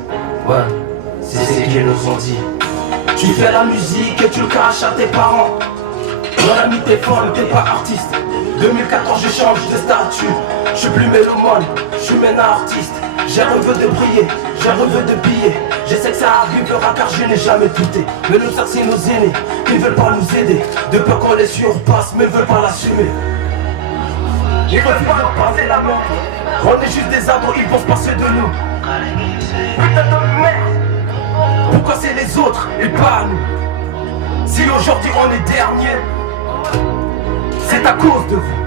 Ouais, c'est ce qu'ils nous ont dit. Tu fais la musique et tu le caches à tes parents. Mon ami t'es folle, t'es pas artiste. 2014 je change de statut. Je suis plus mélomane, je suis maintenant artiste. J'ai rêvé de briller, j'ai rêvé de piller. Je sais que ça arrivera car je n'ai jamais douté. Mais nous ça c'est nos aînés, qui ne veulent pas nous aider. De peur qu'on les surpasse mais ne veulent pas l'assumer. Ils veulent pas nous passer la main. On est juste des ados, ils vont se passer de nous. Putain de merde. Pourquoi c'est les autres et pas nous? Si aujourd'hui on est dernier, c'est à cause de vous.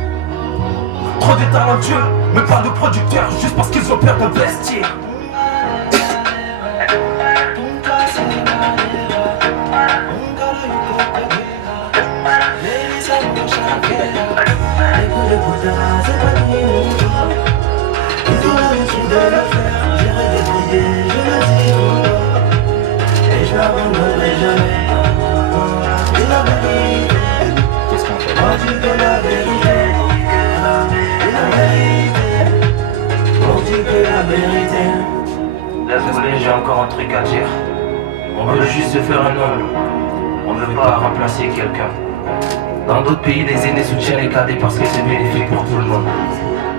Trop de talentueux, mais pas de producteurs, juste parce qu'ils ont peur d'investir. Désolé, j'ai encore un truc à dire. On veut juste se faire un homme. On ne veut pas remplacer quelqu'un. Dans d'autres pays, les aînés soutiennent les cadets parce que c'est bénéfique pour tout le monde.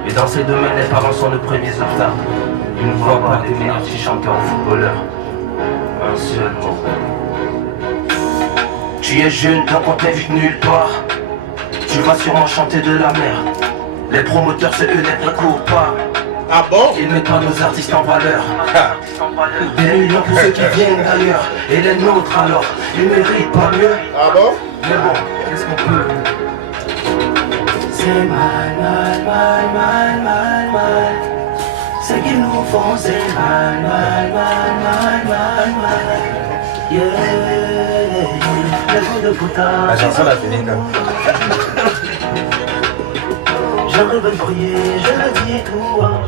Et dans ces domaines, les parents sont les premiers obstacles. Ils ne voient pas devenir artiste, chanteur ou footballeur. Un seul mot. Tu es jeune, donc on t'invite nulle part. Tu vas sûrement chanter de la merde. Les promoteurs, c'est eux les courent pas. Ah bon? Ils mettent pas nos artistes en valeur. Des millions pour ceux qui viennent d'ailleurs. Et les nôtres alors, ils méritent pas mieux. Ah bon? Mais bon, qu'est-ce qu'on peut? C'est mal. Ce qu'ils nous font, c'est mal. Yeah. La chanson l'a fini quand même. J'aimerais me briller, je le dis tout haut.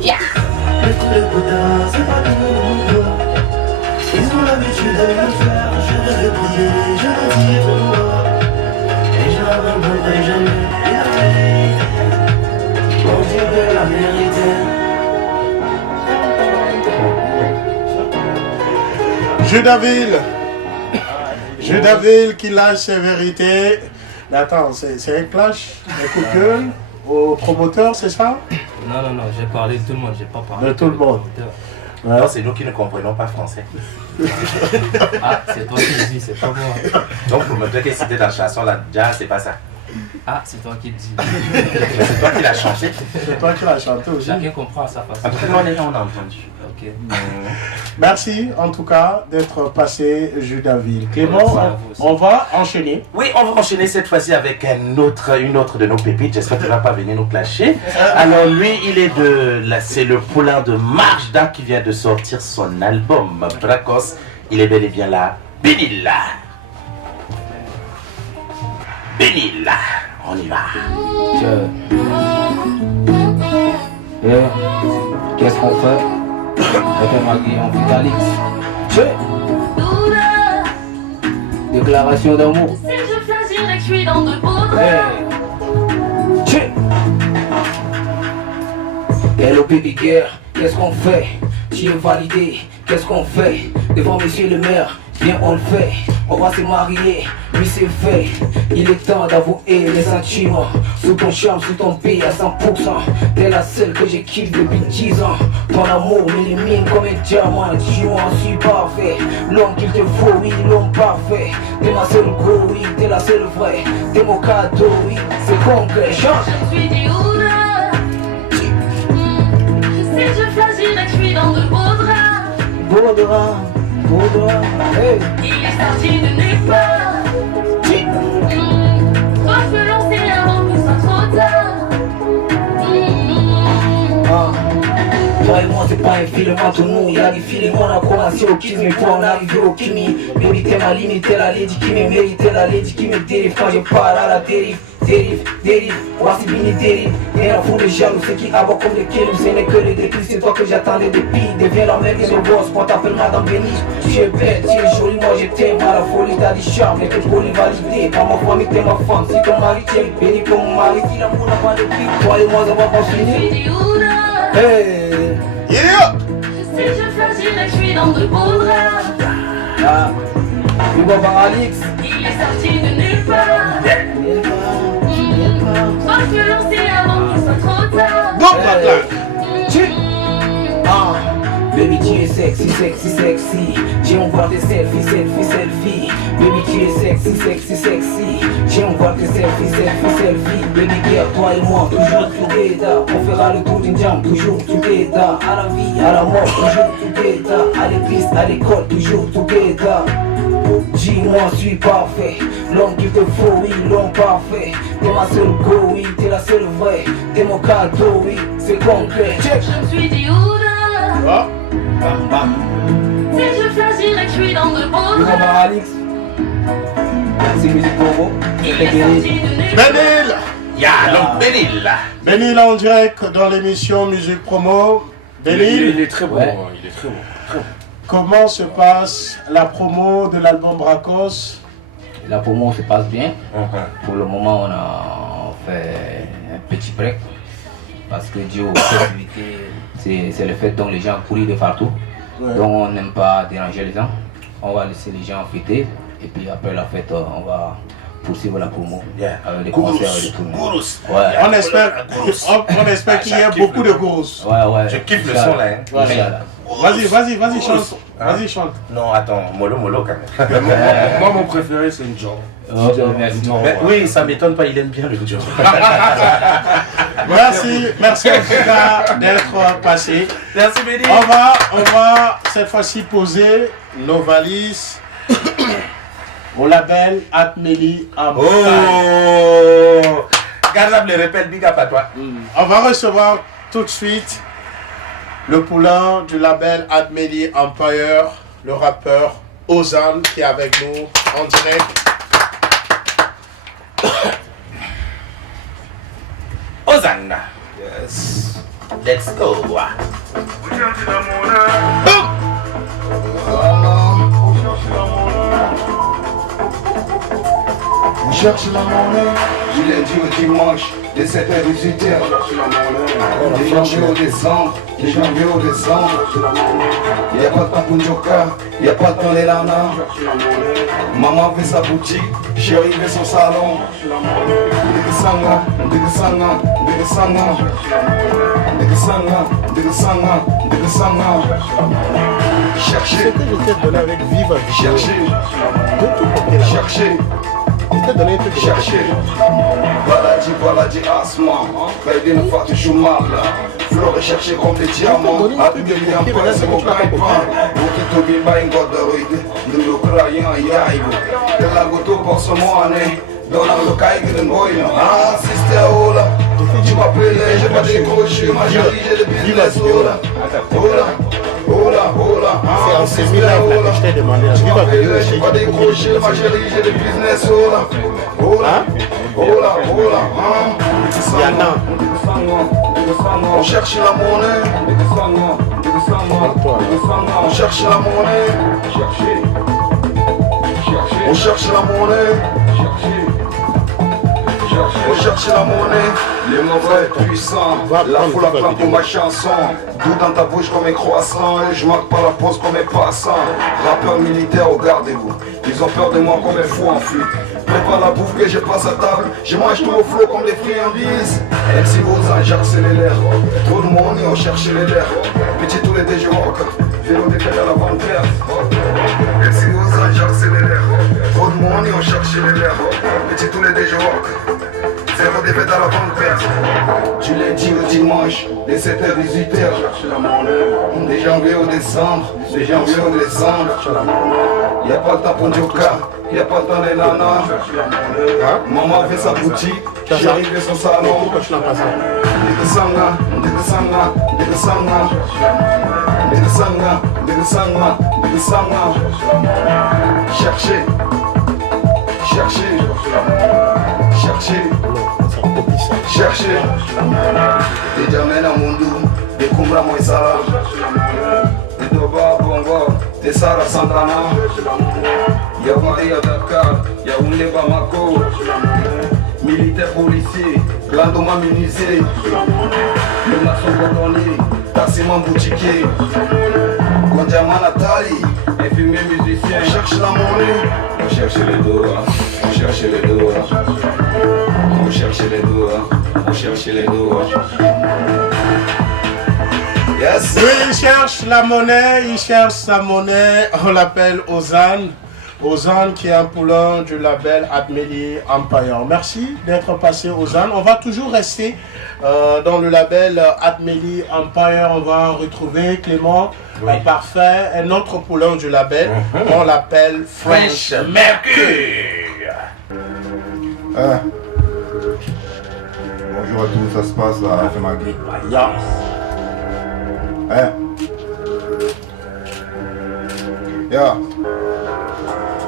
Yeah. Le coup de Bouddha, c'est pas tout le monde. Ils ont l'habitude de le faire. Je veux briller, je le dis tout haut. Et je n'abandonnerai jamais la vérité. On dit que la vérité. Judaville qui lâche ses vérités. Mais attends, c'est un clash, un coup de gueule au promoteur, c'est ça? Non, j'ai parlé de tout le monde, j'ai pas parlé de tout le monde. Non, c'est nous qui ne comprenons pas français. Ah, c'est toi qui dis, c'est pas moi. Donc pour me dire que c'était dans la chanson là, déjà c'est pas ça. Ah, c'est toi qui dis. C'est toi qui l'as chanté. C'est toi qui l'as chanté aussi. Chacun comprend à sa façon. En tout cas, nous, les gens, on a entendu. Ok. Merci en tout cas d'être passé Judaville. Clément, on va enchaîner. Oui, on va enchaîner cette fois-ci avec une autre de nos pépites. J'espère qu'il ne va pas venir nous clasher. Alors lui, il est c'est le poulain de Marjda qui vient de sortir son album Bracos. Il est bel et bien là. Benilla. Benilla. On y va. Qu'est-ce qu'on fait? Avec un mari en Vitalix. Déclaration d'amour. Si je choisirais que je suis dans de beaux draps. Hello baby girl, qu'est-ce qu'on fait? Tu es validé, qu'est-ce qu'on fait? Devant monsieur le maire, viens on le fait. On va se marier, oui c'est fait. Il est temps d'avouer les sentiments. Sous ton charme, sous ton pays à 100%. T'es la seule que j'ai kiffé depuis 10 ans. Ton amour m'illumine comme un diamant. Tu m'en suis parfait. L'homme qu'il te faut, oui, l'homme parfait. T'es ma seule go, oui, t'es la seule vraie. T'es mon cadeau, oui, c'est concret. Chante. Je suis du Oula. Si je choisirais que je suis dans de beaux draps. Beaux draps, beaux draps, hey. Il est sorti de nulle part. Toi je peux lancer avant que ce soit trop tard. Toi et moi c'est pas un film entre nous. Y'a des films on a commencé au kiss. Mais pour en arriver au kimi, baby t'es ma limite, t'es la lady qui me mérite. T'es la lady qui me dérive quand je pars à la dérive. Dérive, voici Bini dérive. Et un fou de jaloux, ceux qui abattent comme des kills. Ce n'est que le dépit, c'est toi que j'attendais depuis. Deviens la mère et me bosse, pour t'appeler Madame Béni. Tu es belle, tu es jolie, moi je t'aime. À la folie t'as du charme, mais t'es polyvalidé. Pas ma famille, t'es ma femme. Si ton mari t'aime, béni comme mon mari. Si l'amour n'a pas de prix, toi et moi ça va continuer. Hey, yeah. Si je choisirais que je suis dans de beaux draps. Ah, tu vois par Alix. Il est sorti de nulle part. Toi je peux lancer avant qu'il soit trop tard. Baby tu es sexy. J'ai envoie tes selfies. Baby tu es sexy. J'ai envoie tes selfies. Baby girl, toi et moi, toujours together. On fera le tour d'une jambe, toujours together. À la vie, à la mort, toujours together. À l'église, à l'école, toujours together. Dis-moi, je suis parfait. L'homme qu'il te faut, oui, l'homme parfait. T'es ma seule go, oui, t'es la seule vraie. T'es mon cadeau, oui, c'est concret. Je suis du Ouda. Si je choisirais que je suis dans de beaux draps. Alix. C'est musique promo. Il est sorti de nulle part. Benil. Ya, l'homme Benil. Benil en direct dans l'émission Musique Promo. Benil. Il est très bon, Ouais. il est très bon. Comment se passe la promo de l'album Bracos? La promo se passe bien. Pour le moment, on a fait un petit break. Parce que Dieu, c'est le fait dont les gens courent de partout. Ouais. Donc on n'aime pas déranger les gens. On va laisser les gens fêter. Et puis après la fête, on va poursuivre la promo. Avec des concerts et des tournées. Ouais. On espère qu'il y a beaucoup de gourous. Ouais. Je kiffe le son là. Vas-y, chante. Vas-y, chante. Non, attends, mollo quand même. Moi, mon préféré, c'est Njor. Mais oui, ça m'étonne pas, il aime bien le Njor. Merci en tout cas d'être passé. Merci, Béni. On va cette fois-ci poser nos valises au label Atmeli Empire. Oh, Gardab le répète, big up à toi. On va recevoir tout de suite le poulain du label Atmeli Empire, le rappeur Ozan qui est avec nous en direct. Ozan. Yes. Let's go. On cherche la monnaie, du lundi au dimanche, de 7h à 18h. Des janvier au décembre, Y'a pas de temps pour Njoka, y'a pas de temps les lanas. Maman fait sa boutique, chérie fait son salon. Nigga sanga, Chercher. Ce que je t'ai donné avec Viva. Chercher. De tout côté là. Chercher. Je t'ai donné un truc. Chercher. Baladi, asma. Baby, ne fâte Schumacher. Fleur recherchée comme des diamants. Appuyé en point, c'est mon gagne-pain. Bouki tobi ba ingodoroide. Nous croyons yaigo. De la goto pour ce moine. Dans le caïque de Ngoïna. Ah, sister, oh là. Tu m'appelles, j'ai pas décroché. Ma chérie, j'ai le business, oh là. Oh là. C'est en séminaire que je t'ai demandé. J'ai pas décroché. Ma chérie, j'ai le business, oh là. Oh là. On cherche la monnaie. On cherche la monnaie. On cherche la monnaie. On cherche la monnaie. Les mauvais puissants. La foule acclame pour ma chanson. D'où dans ta bouche comme un croissant. Et je marque par la pause comme un passant. Rappeurs militaires, regardez-vous. Ils ont peur de moi comme un fou en fuite. Prépare la bouffe que je passe à table. Je mange tout au flot comme des friandises. MC aux anges, accélère. Trop de monde, on cherche les lèvres. Petit tous les déjeux rock. Vélo des fêtes à la bancaire. MC aux anges, accélère. Trop de monde, on cherche les lèvres. Petit tous les déjeux rock. Zéro défaite à la banque. Tu l'as dit le dimanche, les 7h, 18h. Des janvier au décembre, des janvier au décembre. Y'a pas le temps pour Djoka, y'a pas le temps des nanas. Maman fait sa boutique, chérie fait son salon. Chercher. Des diamènes à Mundu, des Kumbra Moïsara, des Doba Bongo, des Sara Santana. Y'a Maria Dakar, y'a Ounde Bamako. Militaire policier, Glandoma munisé. Le Nason Cordonnier, Tassiman boutiquier. Gondjama Nathalie, infirmier musicien. On cherche la monnaie, on cherche les doigts, on cherche les doigts. On cherche les doigts, on cherche les doigts. Yes. Oui, il cherche la monnaie, il cherche sa monnaie. On l'appelle Ozan. Ozan qui est un poulain du label Admeli Empire. Merci d'être passé Ozan. On va toujours rester dans le label Admeli Empire. On va retrouver Clément Parfait, un autre poulain du label. On l'appelle French Mercure. Bonjour à tous, ça se passe là, fait ma grippe.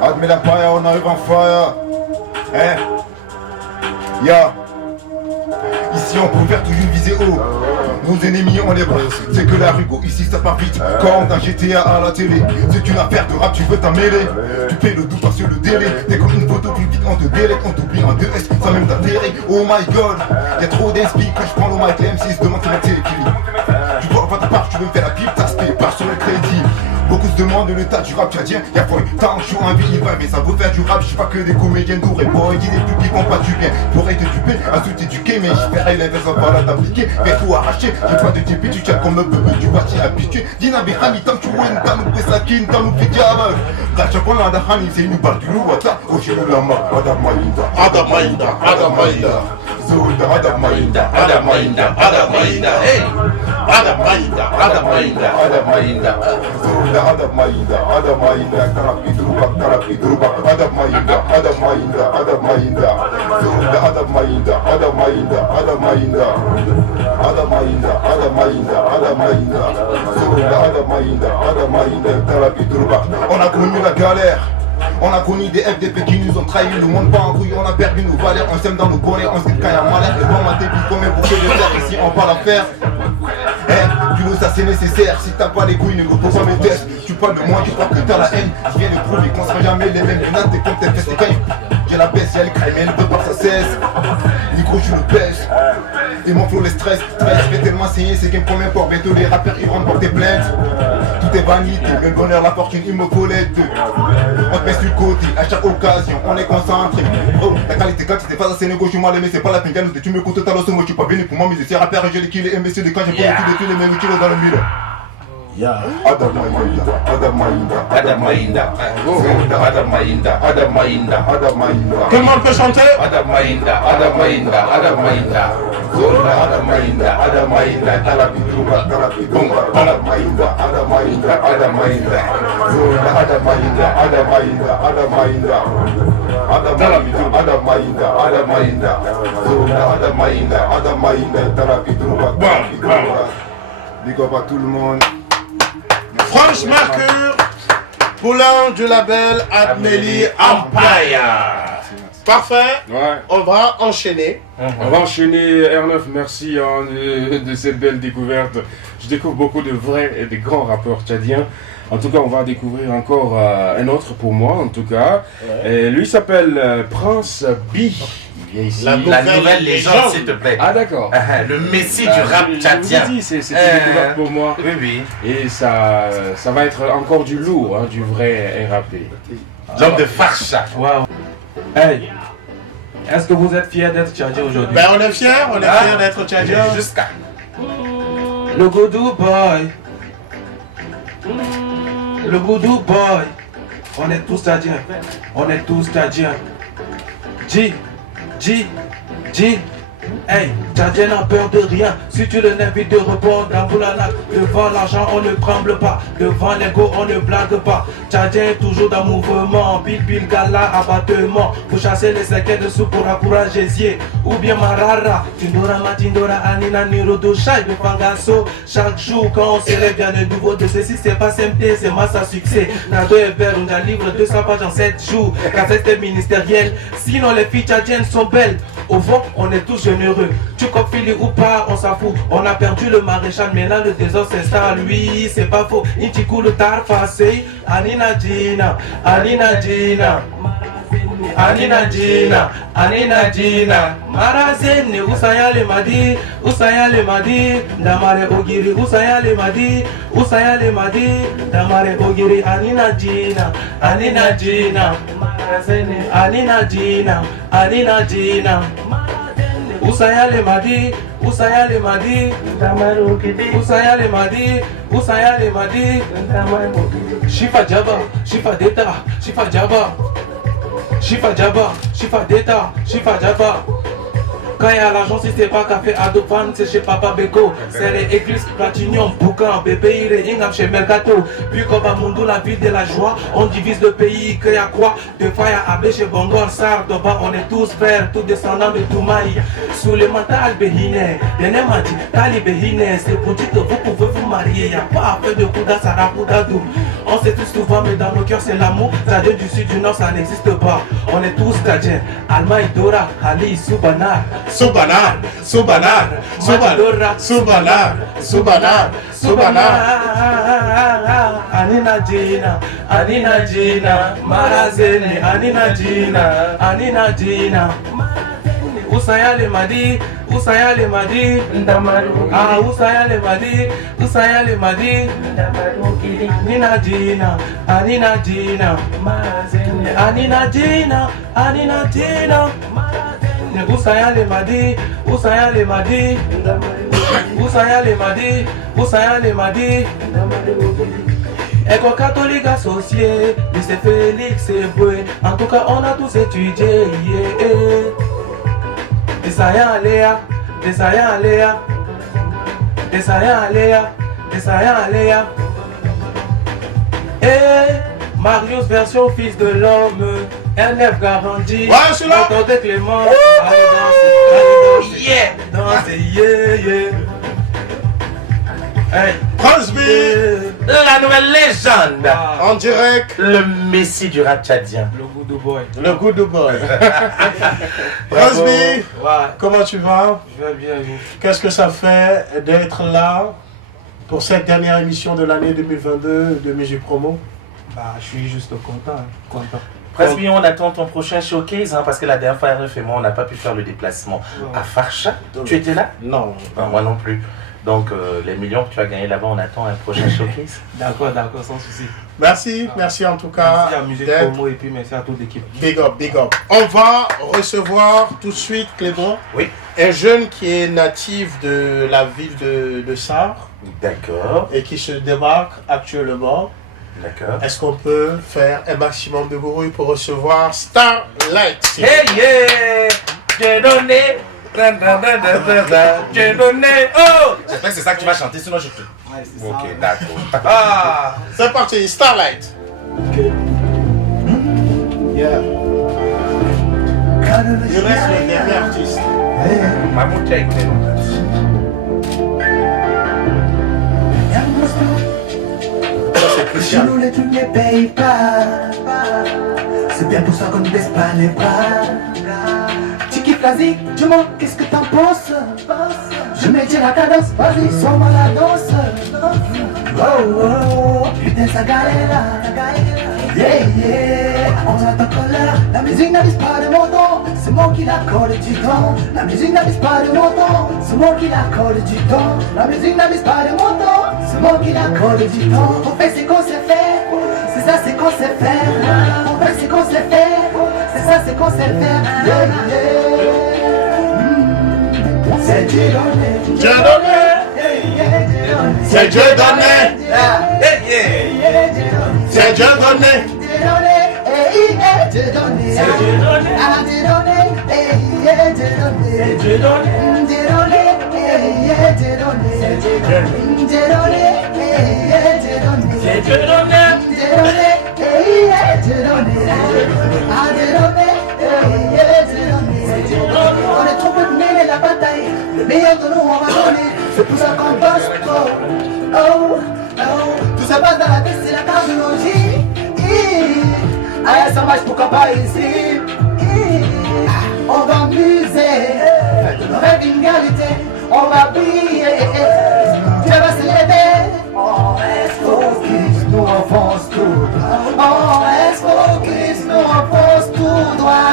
Admeli Empire, on arrive en fire. Ici on préfère toujours viser haut. Nos ennemis on les brasse. C'est que la rugo, ici ça part vite. Comme dans GTA à la télé. C'est une affaire de rap, tu veux t'en mêler. Tu paies le double sur le délai. T'es comme une photo plus vite, on te délègue, on t'oublie en 2S sans même t'atterrir. Oh my god, y'a trop d'inspi. Quand je prends le mic, les M6 demandent comment t'es équilibre. Tu vois pas ta part, tu veux me faire la pipe, t'as spé, part sur le crédit. Beaucoup se demandent le tas du rap tchadien. Y'a pas un temps, je suis un vie, mais ça veut faire du rap. Je suis pas que des comédiens d'our et pour aider des publics ont pas du bien. Pour être duper, insulter du quai, mais j'y ferai l'inverse en parlant d'appliquer. Fais tout arracher, j'ai pas de TP, tu tiens comme un bébé du bâti habitué. Dina Behani, tant que tu vois une tame, Pesakin, tant nous fait diable. Rachapon Adahani, c'est une barre du Louata. Oshiro Lama, Adamaïda, Adamaïda, Adamaïda. Zolda, Adamaïda, Adamaïda, Adamaïda, hey! Adamaïda, Adamaïda, Adamaïda. Zolda, Adamaïda, Adamaïda, Karapidruba, Karapidruba, Adamaïda, Adamaïda, Adamaïda. Zolda, Adamaïda, Adamaïda, Adamaïda. Adamaïda, Adamaïda, Adamaïda. Zolda, Adamaïda, Adamaïda, Karapidruba. On a connu la galère. On a connu des FDP qui nous ont trahi, le monde pas en couille, on a perdu nos valeurs, on s'aime dans nos bonnets, on sait quand y'a malheur, et bon ma débit combien pour que je faire ici on va la faire. Tu nous ça c'est nécessaire, si t'as pas les couilles ne repose pas mes tests. Tu parles de moi, tu crois que t'as la haine, je viens de prouver qu'on sera jamais les mêmes, menaces, t'es comme tes fesses, c'est quand j'ai la baisse, y'a le crime, elle veut pas que ça cesse. Micro je le baisse. Et mon flow les stress fait tellement saigner, c'est game comme un port. Bientôt les rappeurs ils rentrent porter plainte. Tout est vanité, le bonheur, la fortune, il me faut les deux. On te met sur le côté, à chaque occasion, on est concentré. Oh, la qualité quand tu t'es pas assez négo, je suis mal aimé, c'est pas la peine de tu me coûtes ta leçon, moi je suis pas venu pour moi, mais je suis rappeur, je l'ai killé, imbécile, quand j'ai pas le tous les mêmes kilos dans le milieu. Yeah. Adam Mainda. Tout le monde peut chanter? Big up à tout le monde. France Mercure, poulain du label Admeli Empire. Parfait, ouais. On va enchaîner. On va enchaîner, R9, merci hein, de cette belle découverte. Je découvre beaucoup de vrais et de grands rappeurs tchadiens. En tout cas, on va découvrir encore un autre pour moi, en tout cas. Et lui s'appelle Prince B. Ici. La nouvelle légende, s'il te plaît. Ah d'accord. Le messie du rap tchadien. C'est une découverte pour moi. Oui, oui. Et ça va être encore du lourd, hein, du vrai RAP. L'homme de Farsha. Wow. Hey, est-ce que vous êtes fiers d'être tchadien aujourd'hui? Ben on est fiers d'être tchadien. Jusqu'à. Le Goudou Boy. Le Goudou Boy. On est tous tchadiens. On est tous tchadiens. G. Hey, Tchadien n'a peur de rien. Si tu le invites de répondre dans Boulana. Devant l'argent on ne tremble pas. Devant l'ego on ne blague pas. Tchadien est toujours dans mouvement. Bil gala abattement. Pour chasser les séquelles de Soupora Gésier. Ou bien Marara. Tindora Matindora Anina Nirodo Chai de Fangasso. Chaque jour quand on s'élève bien de nouveau de ceci. C'est pas simpé, c'est masse à succès. Nado et Vert, on a livre 200 pages en 7 jours. La fête est ministérielle. Sinon les filles tchadiennes sont belles. Au fond, on est tous généreux. Tu copies ou pas, on s'en fout. On a perdu le maréchal, mais là le désordre s'installe. Oui, c'est pas faux. Intikou le tarfasé. Anina Dina, Anina Dina. Anina Dina, Anina Dina. Marazene, Usaya le Madi, Damare Ogiri, Usaya le Madi, Damare Ogiri, Anina Dina, Anina Dina. Marazene, Anina Dina, Anina Dina. Usaya le Madi, Damare Ogiri, Usaya le Madi, Shifa Jaba, Shifa Deta, Shifa Jaba. Shifa Jaba, Shifa Deta, Shifa Jaba. Quand il y a l'argent, si c'est pas café Adopan, c'est chez Papa Beko. C'est les églises Platinium, Boucan, Bébé Ire, Ingam chez Mercato. Puis comme à Mundu, la ville de la joie, on divise le pays. Qu'il y a quoi? De Faya, Abbé chez Bongor, Sar, Doba, on est tous frères, tous descendants de Toumaï. Sous le mental Behine, Denemati, Kali Behine, c'est pour dire que vous pouvez vous marier. Y a pas à faire de Kouda, Sara, Kouda, Doum. On sait tous souvent, mais dans nos cœurs c'est l'amour. Tchadien du sud, du nord, ça n'existe pas. On est tous Tchadiens. Alma Idora, Ali, Soubanar. Soubanar. Anina Dina, Marazene, Anina Dina. Usaya le Madi, ah Usaya le Madi, Nina Dina, Anina Dina, Anina Dina. Usaya le Madi. École catholique associée, lycée Félix et Boué. En tout cas, on a tous étudié. Desaya Aléa. Et Marius version fils de l'homme. NF garantie. Ouais, c'est là. Attendez Clément. Allez danser. Yeah. Hey. Prince B, la nouvelle légende. en direct. Le messie du rap tchadien. Le Goudou Boy. Prince B, comment tu vas? Je vais bien, vous. Qu'est-ce que ça fait d'être là pour cette dernière émission de l'année 2022 de Musique Promo? Bah, je suis juste content. Presby, on attend ton prochain showcase, parce que la dernière fois, RF et moi, on n'a pas pu faire le déplacement à Farsha. Tu étais là? Non. Moi non plus. Donc, les millions que tu as gagnés là-bas, on attend un prochain showcase. D'accord, sans souci. Merci en tout cas. Merci à Musique Promo et puis merci à toute l'équipe. Big up. On va recevoir tout de suite, Clément, un jeune qui est natif de la ville de Sarre. D'accord. Et qui se démarque actuellement. D'accord. Est-ce qu'on peut faire un maximum de bruit pour recevoir Starlight? Hey yeah! J'ai donné. J'ai donné. Oh! J'espère que c'est ça que tu vas chanter, sinon je te. Ouais, c'est ok, ça. d'accord. Ah! C'est parti, Starlight. Yeah. Je laisse le dernier artiste. Mahmoud Cheikh. Chez nous les trucs ne payent pas. C'est bien pour ça qu'on ne baisse pas les bras. Tu kiffes la zik, dis-moi qu'est-ce que t'en penses. Je mets la cadence, vas-y, sors-moi la danse. Oh oh, putain ça galère. Yeah yeah, on attend colère. La musique n'avise pas de mon temps, c'est moi qui l'accorde du temps. La musique n'avise pas de mon temps, c'est moi qui l'accorde du temps. La musique n'avise pas de mon temps, c'est moi qui l'accorde du temps. On fait ce qu'on sait faire, c'est ça c'est qu'on sait faire. On fait ce qu'on sait faire, c'est ça c'est qu'on sait faire. Yeah yeah, c'est Dieu donné, Dieu donné, c'est Dieu donné, c'est Dieu donné. On est trop peu de mener la bataille, le meilleur de nous on va donner, c'est pour ça qu'on bosse trop. Oh, oh, tout ça passe dans la tête, c'est la cardiologie. Ah, ça marche pourquoi pas ici. On va muser, on rêve d'égalité, on va briller, Dieu va se lever. On reste focus, nous on fonce tout droit. On reste focus, nous on fonce tout droit.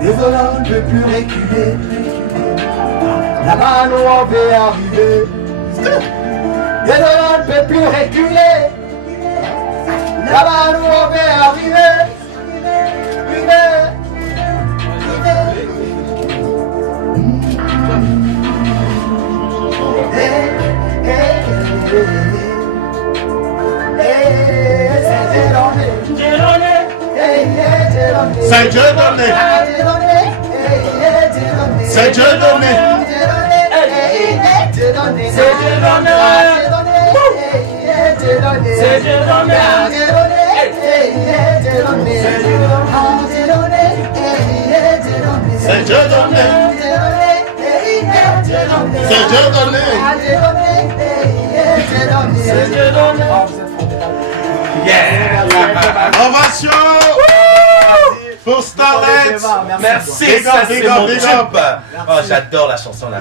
Désolé, on ne peut plus reculer. Là-bas, nous on veut arriver. Désolé, on ne peut plus reculer. Là-bas, nous on veut arriver. C'est Dieu donné. C'est Dieu donné. C'est Dieu donné. C'est Dieu donné. Yeah! Ovation pour Starlight. Merci, Big ça up, c'est big up, mon big tube. up. Oh, j'adore la chanson là.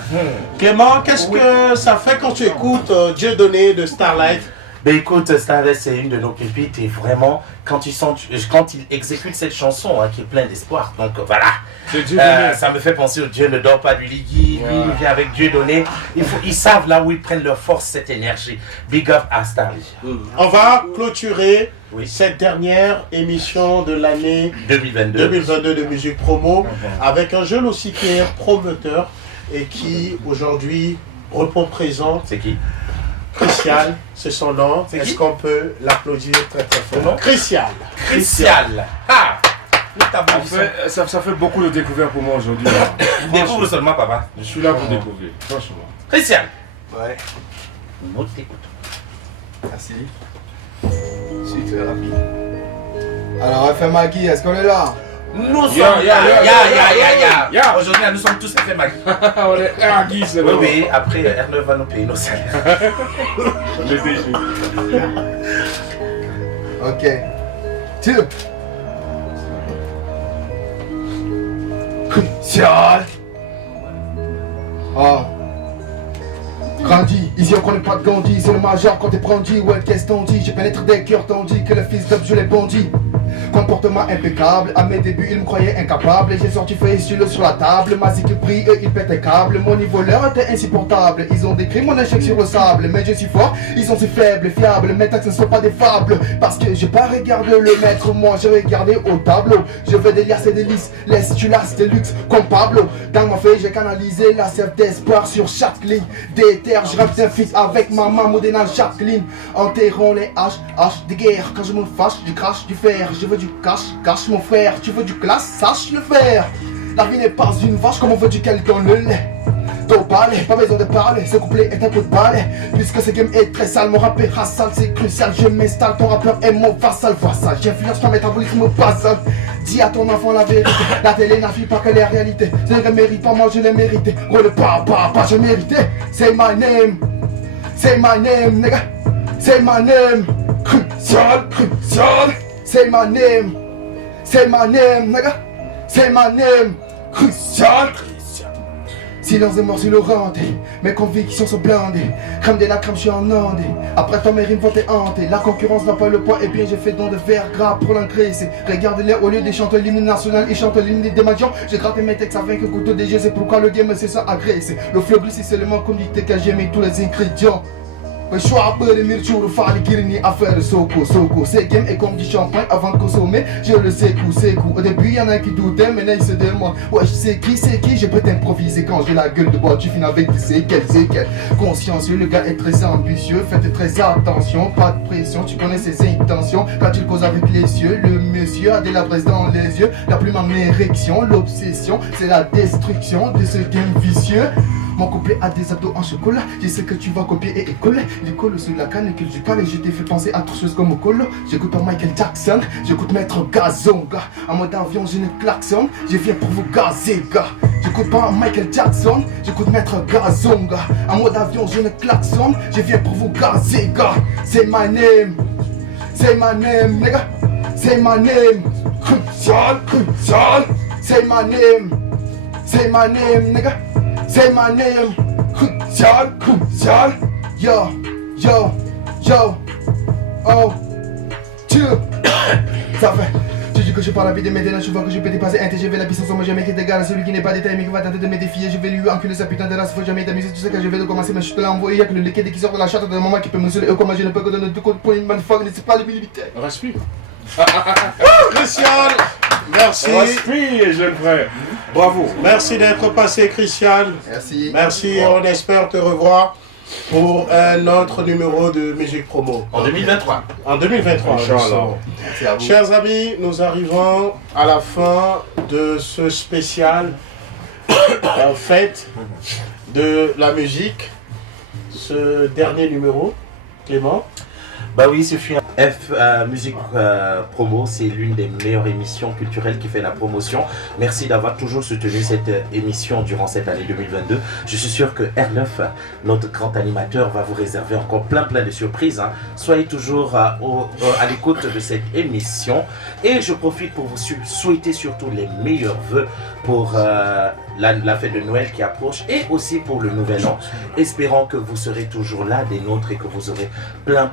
Clément, qu'est-ce que ça fait quand tu écoutes Dieu donné de Starlight? Ben écoute, Starlight c'est une de nos pépites et vraiment quand il exécute cette chanson qui est pleine d'espoir, donc voilà, ça me fait penser au Dieu ne dort pas du lit, lui il vient avec Dieu donné, ils savent là où ils prennent leur force, cette énergie. Big up à Starlight. On va clôturer cette dernière émission de l'année 2022 de Musique Promo avec un jeune aussi qui est promoteur et qui aujourd'hui répond présent. C'est qui? Christial, c'est son nom. Est-ce qu'on peut l'applaudir très très fort? Christial. Ah! En fait, ça fait beaucoup de découvertes pour moi aujourd'hui. Découvre seulement, papa. Je suis là pour découvrir, franchement. Christial. Ouais. Nous t'écoutons. Merci. Super rapide. Alors, FM Maggie, est-ce qu'on est là? Nous sommes là. Aujourd'hui, nous sommes tous fait Maggie. On est Maggie, c'est bon. Oui, après, R9 va nous payer nos salaires. Ok. Two. Christian. Oh. grandi. Ici on connaît pas de Gandhi, c'est le major quand t'es brandi. Ouais, qu'est-ce qu'on dit? Je pénètre des cœurs tandis que le fils d'up je les bandis. Comportement impeccable, à mes débuts ils me croyaient incapable. J'ai sorti feuille sur la table, ma zik brille, eux ils pètent les câbles. Mon niveau leur était insupportable, ils ont décrit mon échec sur le sable. Mais je suis fort, ils sont si faibles, fiables. Mes textes ne sont pas des fables, parce que j'ai pas regardé le maître, moi j'ai regardé au tableau. Je veux des liasses et des lisses, laisse tu lasses de luxe comme Pablo. Dans ma feuille j'ai canalisé la sève d'espoir sur chaque ligne. Des terres, je rappe un fils avec maman modénale Jacqueline. Enterrons les haches de guerre. Quand je me fâche, je crache du fer. Je veux du cache mon frère. Tu veux du classe, sache le faire. La vie n'est pas une vache comme on veut du quelqu'un le lait. Ton balai, pas besoin de parler, ce couplet est un coup de balai. Puisque ce game est très sale, mon rap est rassal, c'est crucial. Je m'installe, ton rappeur est mon vassal. Vois ça, j'influence ton métabolisme basal. Dis à ton enfant la vérité, la télé n'affiche pas que les réalités. Je ne mérite pas, moi je l'ai mérité. Oh le pas, j'ai mérité. Say my name, nigga. Say my name, crucial. Say my name, nigga. Say my name, crucial. Silence des morts sur le rendez, mes convictions sont blindées. Crème de la crème, je suis en Andé. Après toi mes rimes vont te hanter. La concurrence n'a pas le poids, et bien j'ai fait don de verre gras pour l'engraisser. Regarde-les au lieu des chanteurs l'hymne national, ils chantent l'hymne des magions. J'ai gratté mes textes avec un couteau de jeu, c'est pourquoi le game c'est ça agressé. Le flow glisse c'est seulement comme dicté que j'ai mis tous les ingrédients. Je suis à peu de mille jours, faire les guirini à faire le soko. C'est game et comme du champagne avant de consommer, je le sais coup. Au début y'en a qui doutaient, mais là ils se demandent. Ouais, je sais qui, j'ai peut improviser quand j'ai la gueule de bois. Tu finis avec des séquelles. Consciencieux, le gars est très ambitieux, faites très attention, pas de pression, tu connais ses intentions. Quand tu le causes avec les cieux, le monsieur a de la braise dans les yeux. La plume en érection, l'obsession, c'est la destruction de ce game vicieux. Mon couplet a des abdos en chocolat. Je sais que tu vas copier et écoller. L'école sur la canne que je parle et je t'ai fait penser à autre chose comme au colo. J'écoute pas Michael Jackson, j'écoute Maître Gazonga. En mode avion je ne klaxonne, je viens pour vous gazer gars. J'écoute pas Michael Jackson, j'écoute Maître Gazonga. En mode avion je ne klaxonne, je viens pour vous gazer gars. Say my name, nigga. Say my name, crucial. Say my name, nigga. Say my name, crucial. Yo, oh, tu. Ça fait. Tu dis que je parle rapide, mais dès là je vois que je peux dépasser un TGV, la puissance, moi jamais qui t'égale. Celui qui n'est pas détaillé mais qui va tenter de me défier, je vais lui enculer sa putain de race. Faut jamais t'amuser, tu sais que je vais de commencer, mais je te l'ai envoyé. Y'a que le liquide qui sort de la chatte de maman qui peut me mesurer. Et comment je ne peux que donner deux coups pour une motherfucker, c'est pas les militaires. Respire. Christian, merci. Respire, jeune frère. Bravo. Merci d'être passé, Christian. Merci, on espère te revoir pour un autre numéro de Musique Promo. En 2023. En 2023, Inch'Allah. Chers amis, nous arrivons à la fin de ce spécial fête de la musique. Ce dernier numéro, Clément. Bah oui, ce fut Musique Promo, c'est l'une des meilleures émissions culturelles qui fait la promotion. Merci d'avoir toujours soutenu cette émission durant cette année 2022. Je suis sûr que R9, notre grand animateur, va vous réserver encore plein de surprises. Hein. Soyez toujours à l'écoute de cette émission. Et je profite pour vous souhaiter surtout les meilleurs vœux pour la fête de Noël qui approche et aussi pour le nouvel an. Espérons que vous serez toujours là des nôtres et que vous aurez plein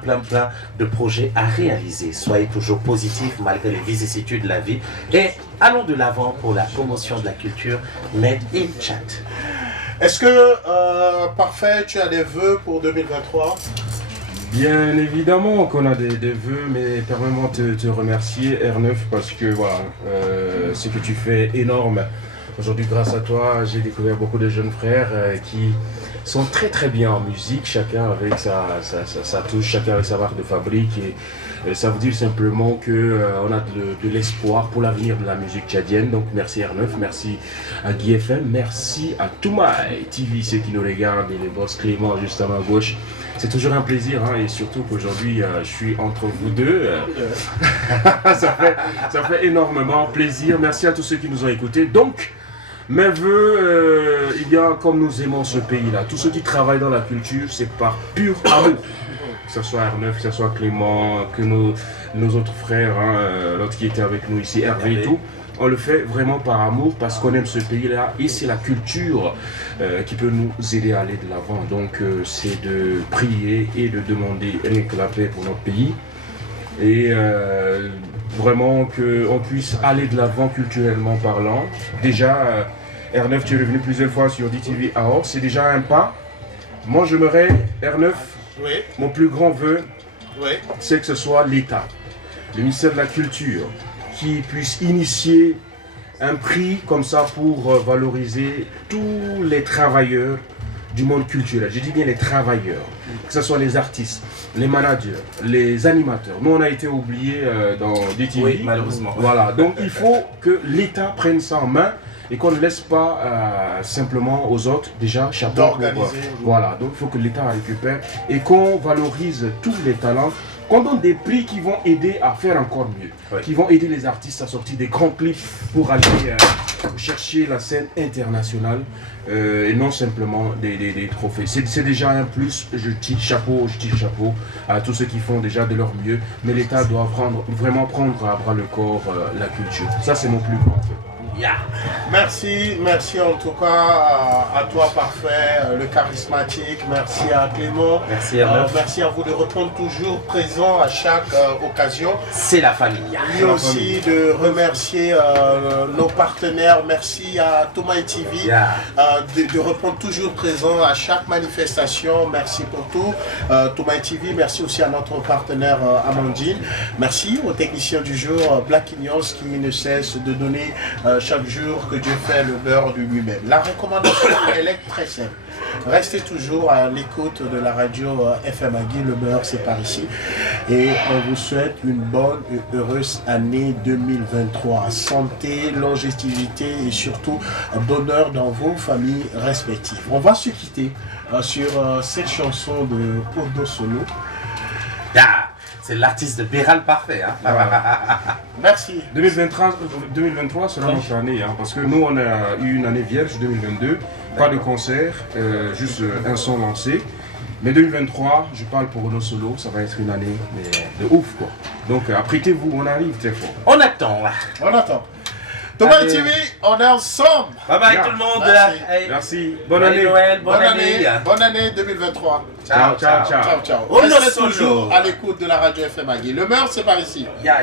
de projets à réaliser. Soyez toujours positifs malgré les vicissitudes de la vie et allons de l'avant pour la promotion de la culture Made in Tchad. Est-ce que, parfait, tu as des vœux pour 2023 ? Bien évidemment qu'on a des vœux, mais permets-moi de te remercier R9 parce que voilà, ce que tu fais est énorme. Aujourd'hui, grâce à toi, j'ai découvert beaucoup de jeunes frères qui sont très bien en musique, chacun avec sa touche, chacun avec sa marque de fabrique. Et ça veut dire simplement qu'on a de l'espoir pour l'avenir de la musique tchadienne. Donc merci R9, merci à Guy FM, merci à Toumaï TV, ceux qui nous regardent, et les boss Clément juste à ma gauche. C'est toujours un plaisir, hein, et surtout qu'aujourd'hui je suis entre vous deux. Ça fait énormément plaisir. Merci à tous ceux qui nous ont écoutés. Donc, mes vœux, il y a comme nous aimons ce pays-là. Tous ceux qui travaillent dans la culture, c'est par pur amour. que ce soit R9, que ce soit Clément, que nos autres frères, l'autre qui était avec nous ici, Hervé et tout. On le fait vraiment par amour parce qu'on aime ce pays-là et c'est la culture qui peut nous aider à aller de l'avant. Donc c'est de prier et de demander rien que la paix pour notre pays et vraiment qu'on puisse aller de l'avant culturellement parlant. Déjà, R9, tu es revenu plusieurs fois sur DTV AOR, c'est déjà un pas. Moi, j'aimerais, R9, mon plus grand vœu, c'est que ce soit l'État, le ministère de la Culture, qui puisse initier un prix comme ça pour valoriser tous les travailleurs du monde culturel. Je dis bien les travailleurs, que ce soit les artistes, les managers, les animateurs. Nous, on a été oubliés dans DTV. Oui, malheureusement. Voilà, donc il faut que l'État prenne ça en main et qu'on ne laisse pas simplement aux autres déjà chapeau pour, voilà, donc il faut que l'État récupère et qu'on valorise tous les talents, qu'on donne des prix qui vont aider à faire encore mieux, qui vont aider les artistes à sortir des grands clips pour aller chercher la scène internationale et non simplement des trophées. C'est déjà un plus, je tire chapeau à tous ceux qui font déjà de leur mieux, mais l'État doit vraiment prendre à bras le corps la culture. Ça c'est mon plus grand fait. Merci en tout cas à toi Parfait, le charismatique, merci à Clément, merci à vous de répondre toujours présent à chaque occasion. C'est la famille. Lui aussi de remercier nos partenaires, merci à Thomas TV de répondre toujours présent à chaque manifestation, merci pour tout. Thomas TV, merci aussi à notre partenaire Amandine, merci aux techniciens du jour Black Ignos qui ne cesse de donner chaque jour que Dieu fait le beurre de lui-même. La recommandation, elle est très simple. Restez toujours à l'écoute de la radio FM Agui, le beurre c'est par ici. Et on vous souhaite une bonne et heureuse année 2023. Santé, longévité et surtout bonheur dans vos familles respectives. On va se quitter sur cette chanson de Odo Solo. C'est l'artiste de Béral Parfait. Merci. 2023 sera notre année, parce que nous on a eu une année vierge 2022, pas de concert, juste un son lancé. Mais 2023, je parle pour Odo Solo, ça va être une année de ouf quoi. Donc apprêtez-vous, on arrive très fort. On attend. Thomas TV, on est ensemble. Bye bye tout le monde. Merci. Bonne année Noël, bonne année 2023. Ciao. On est toujours à l'écoute de la radio FM Agui. Le meurtre c'est par ici. Ya.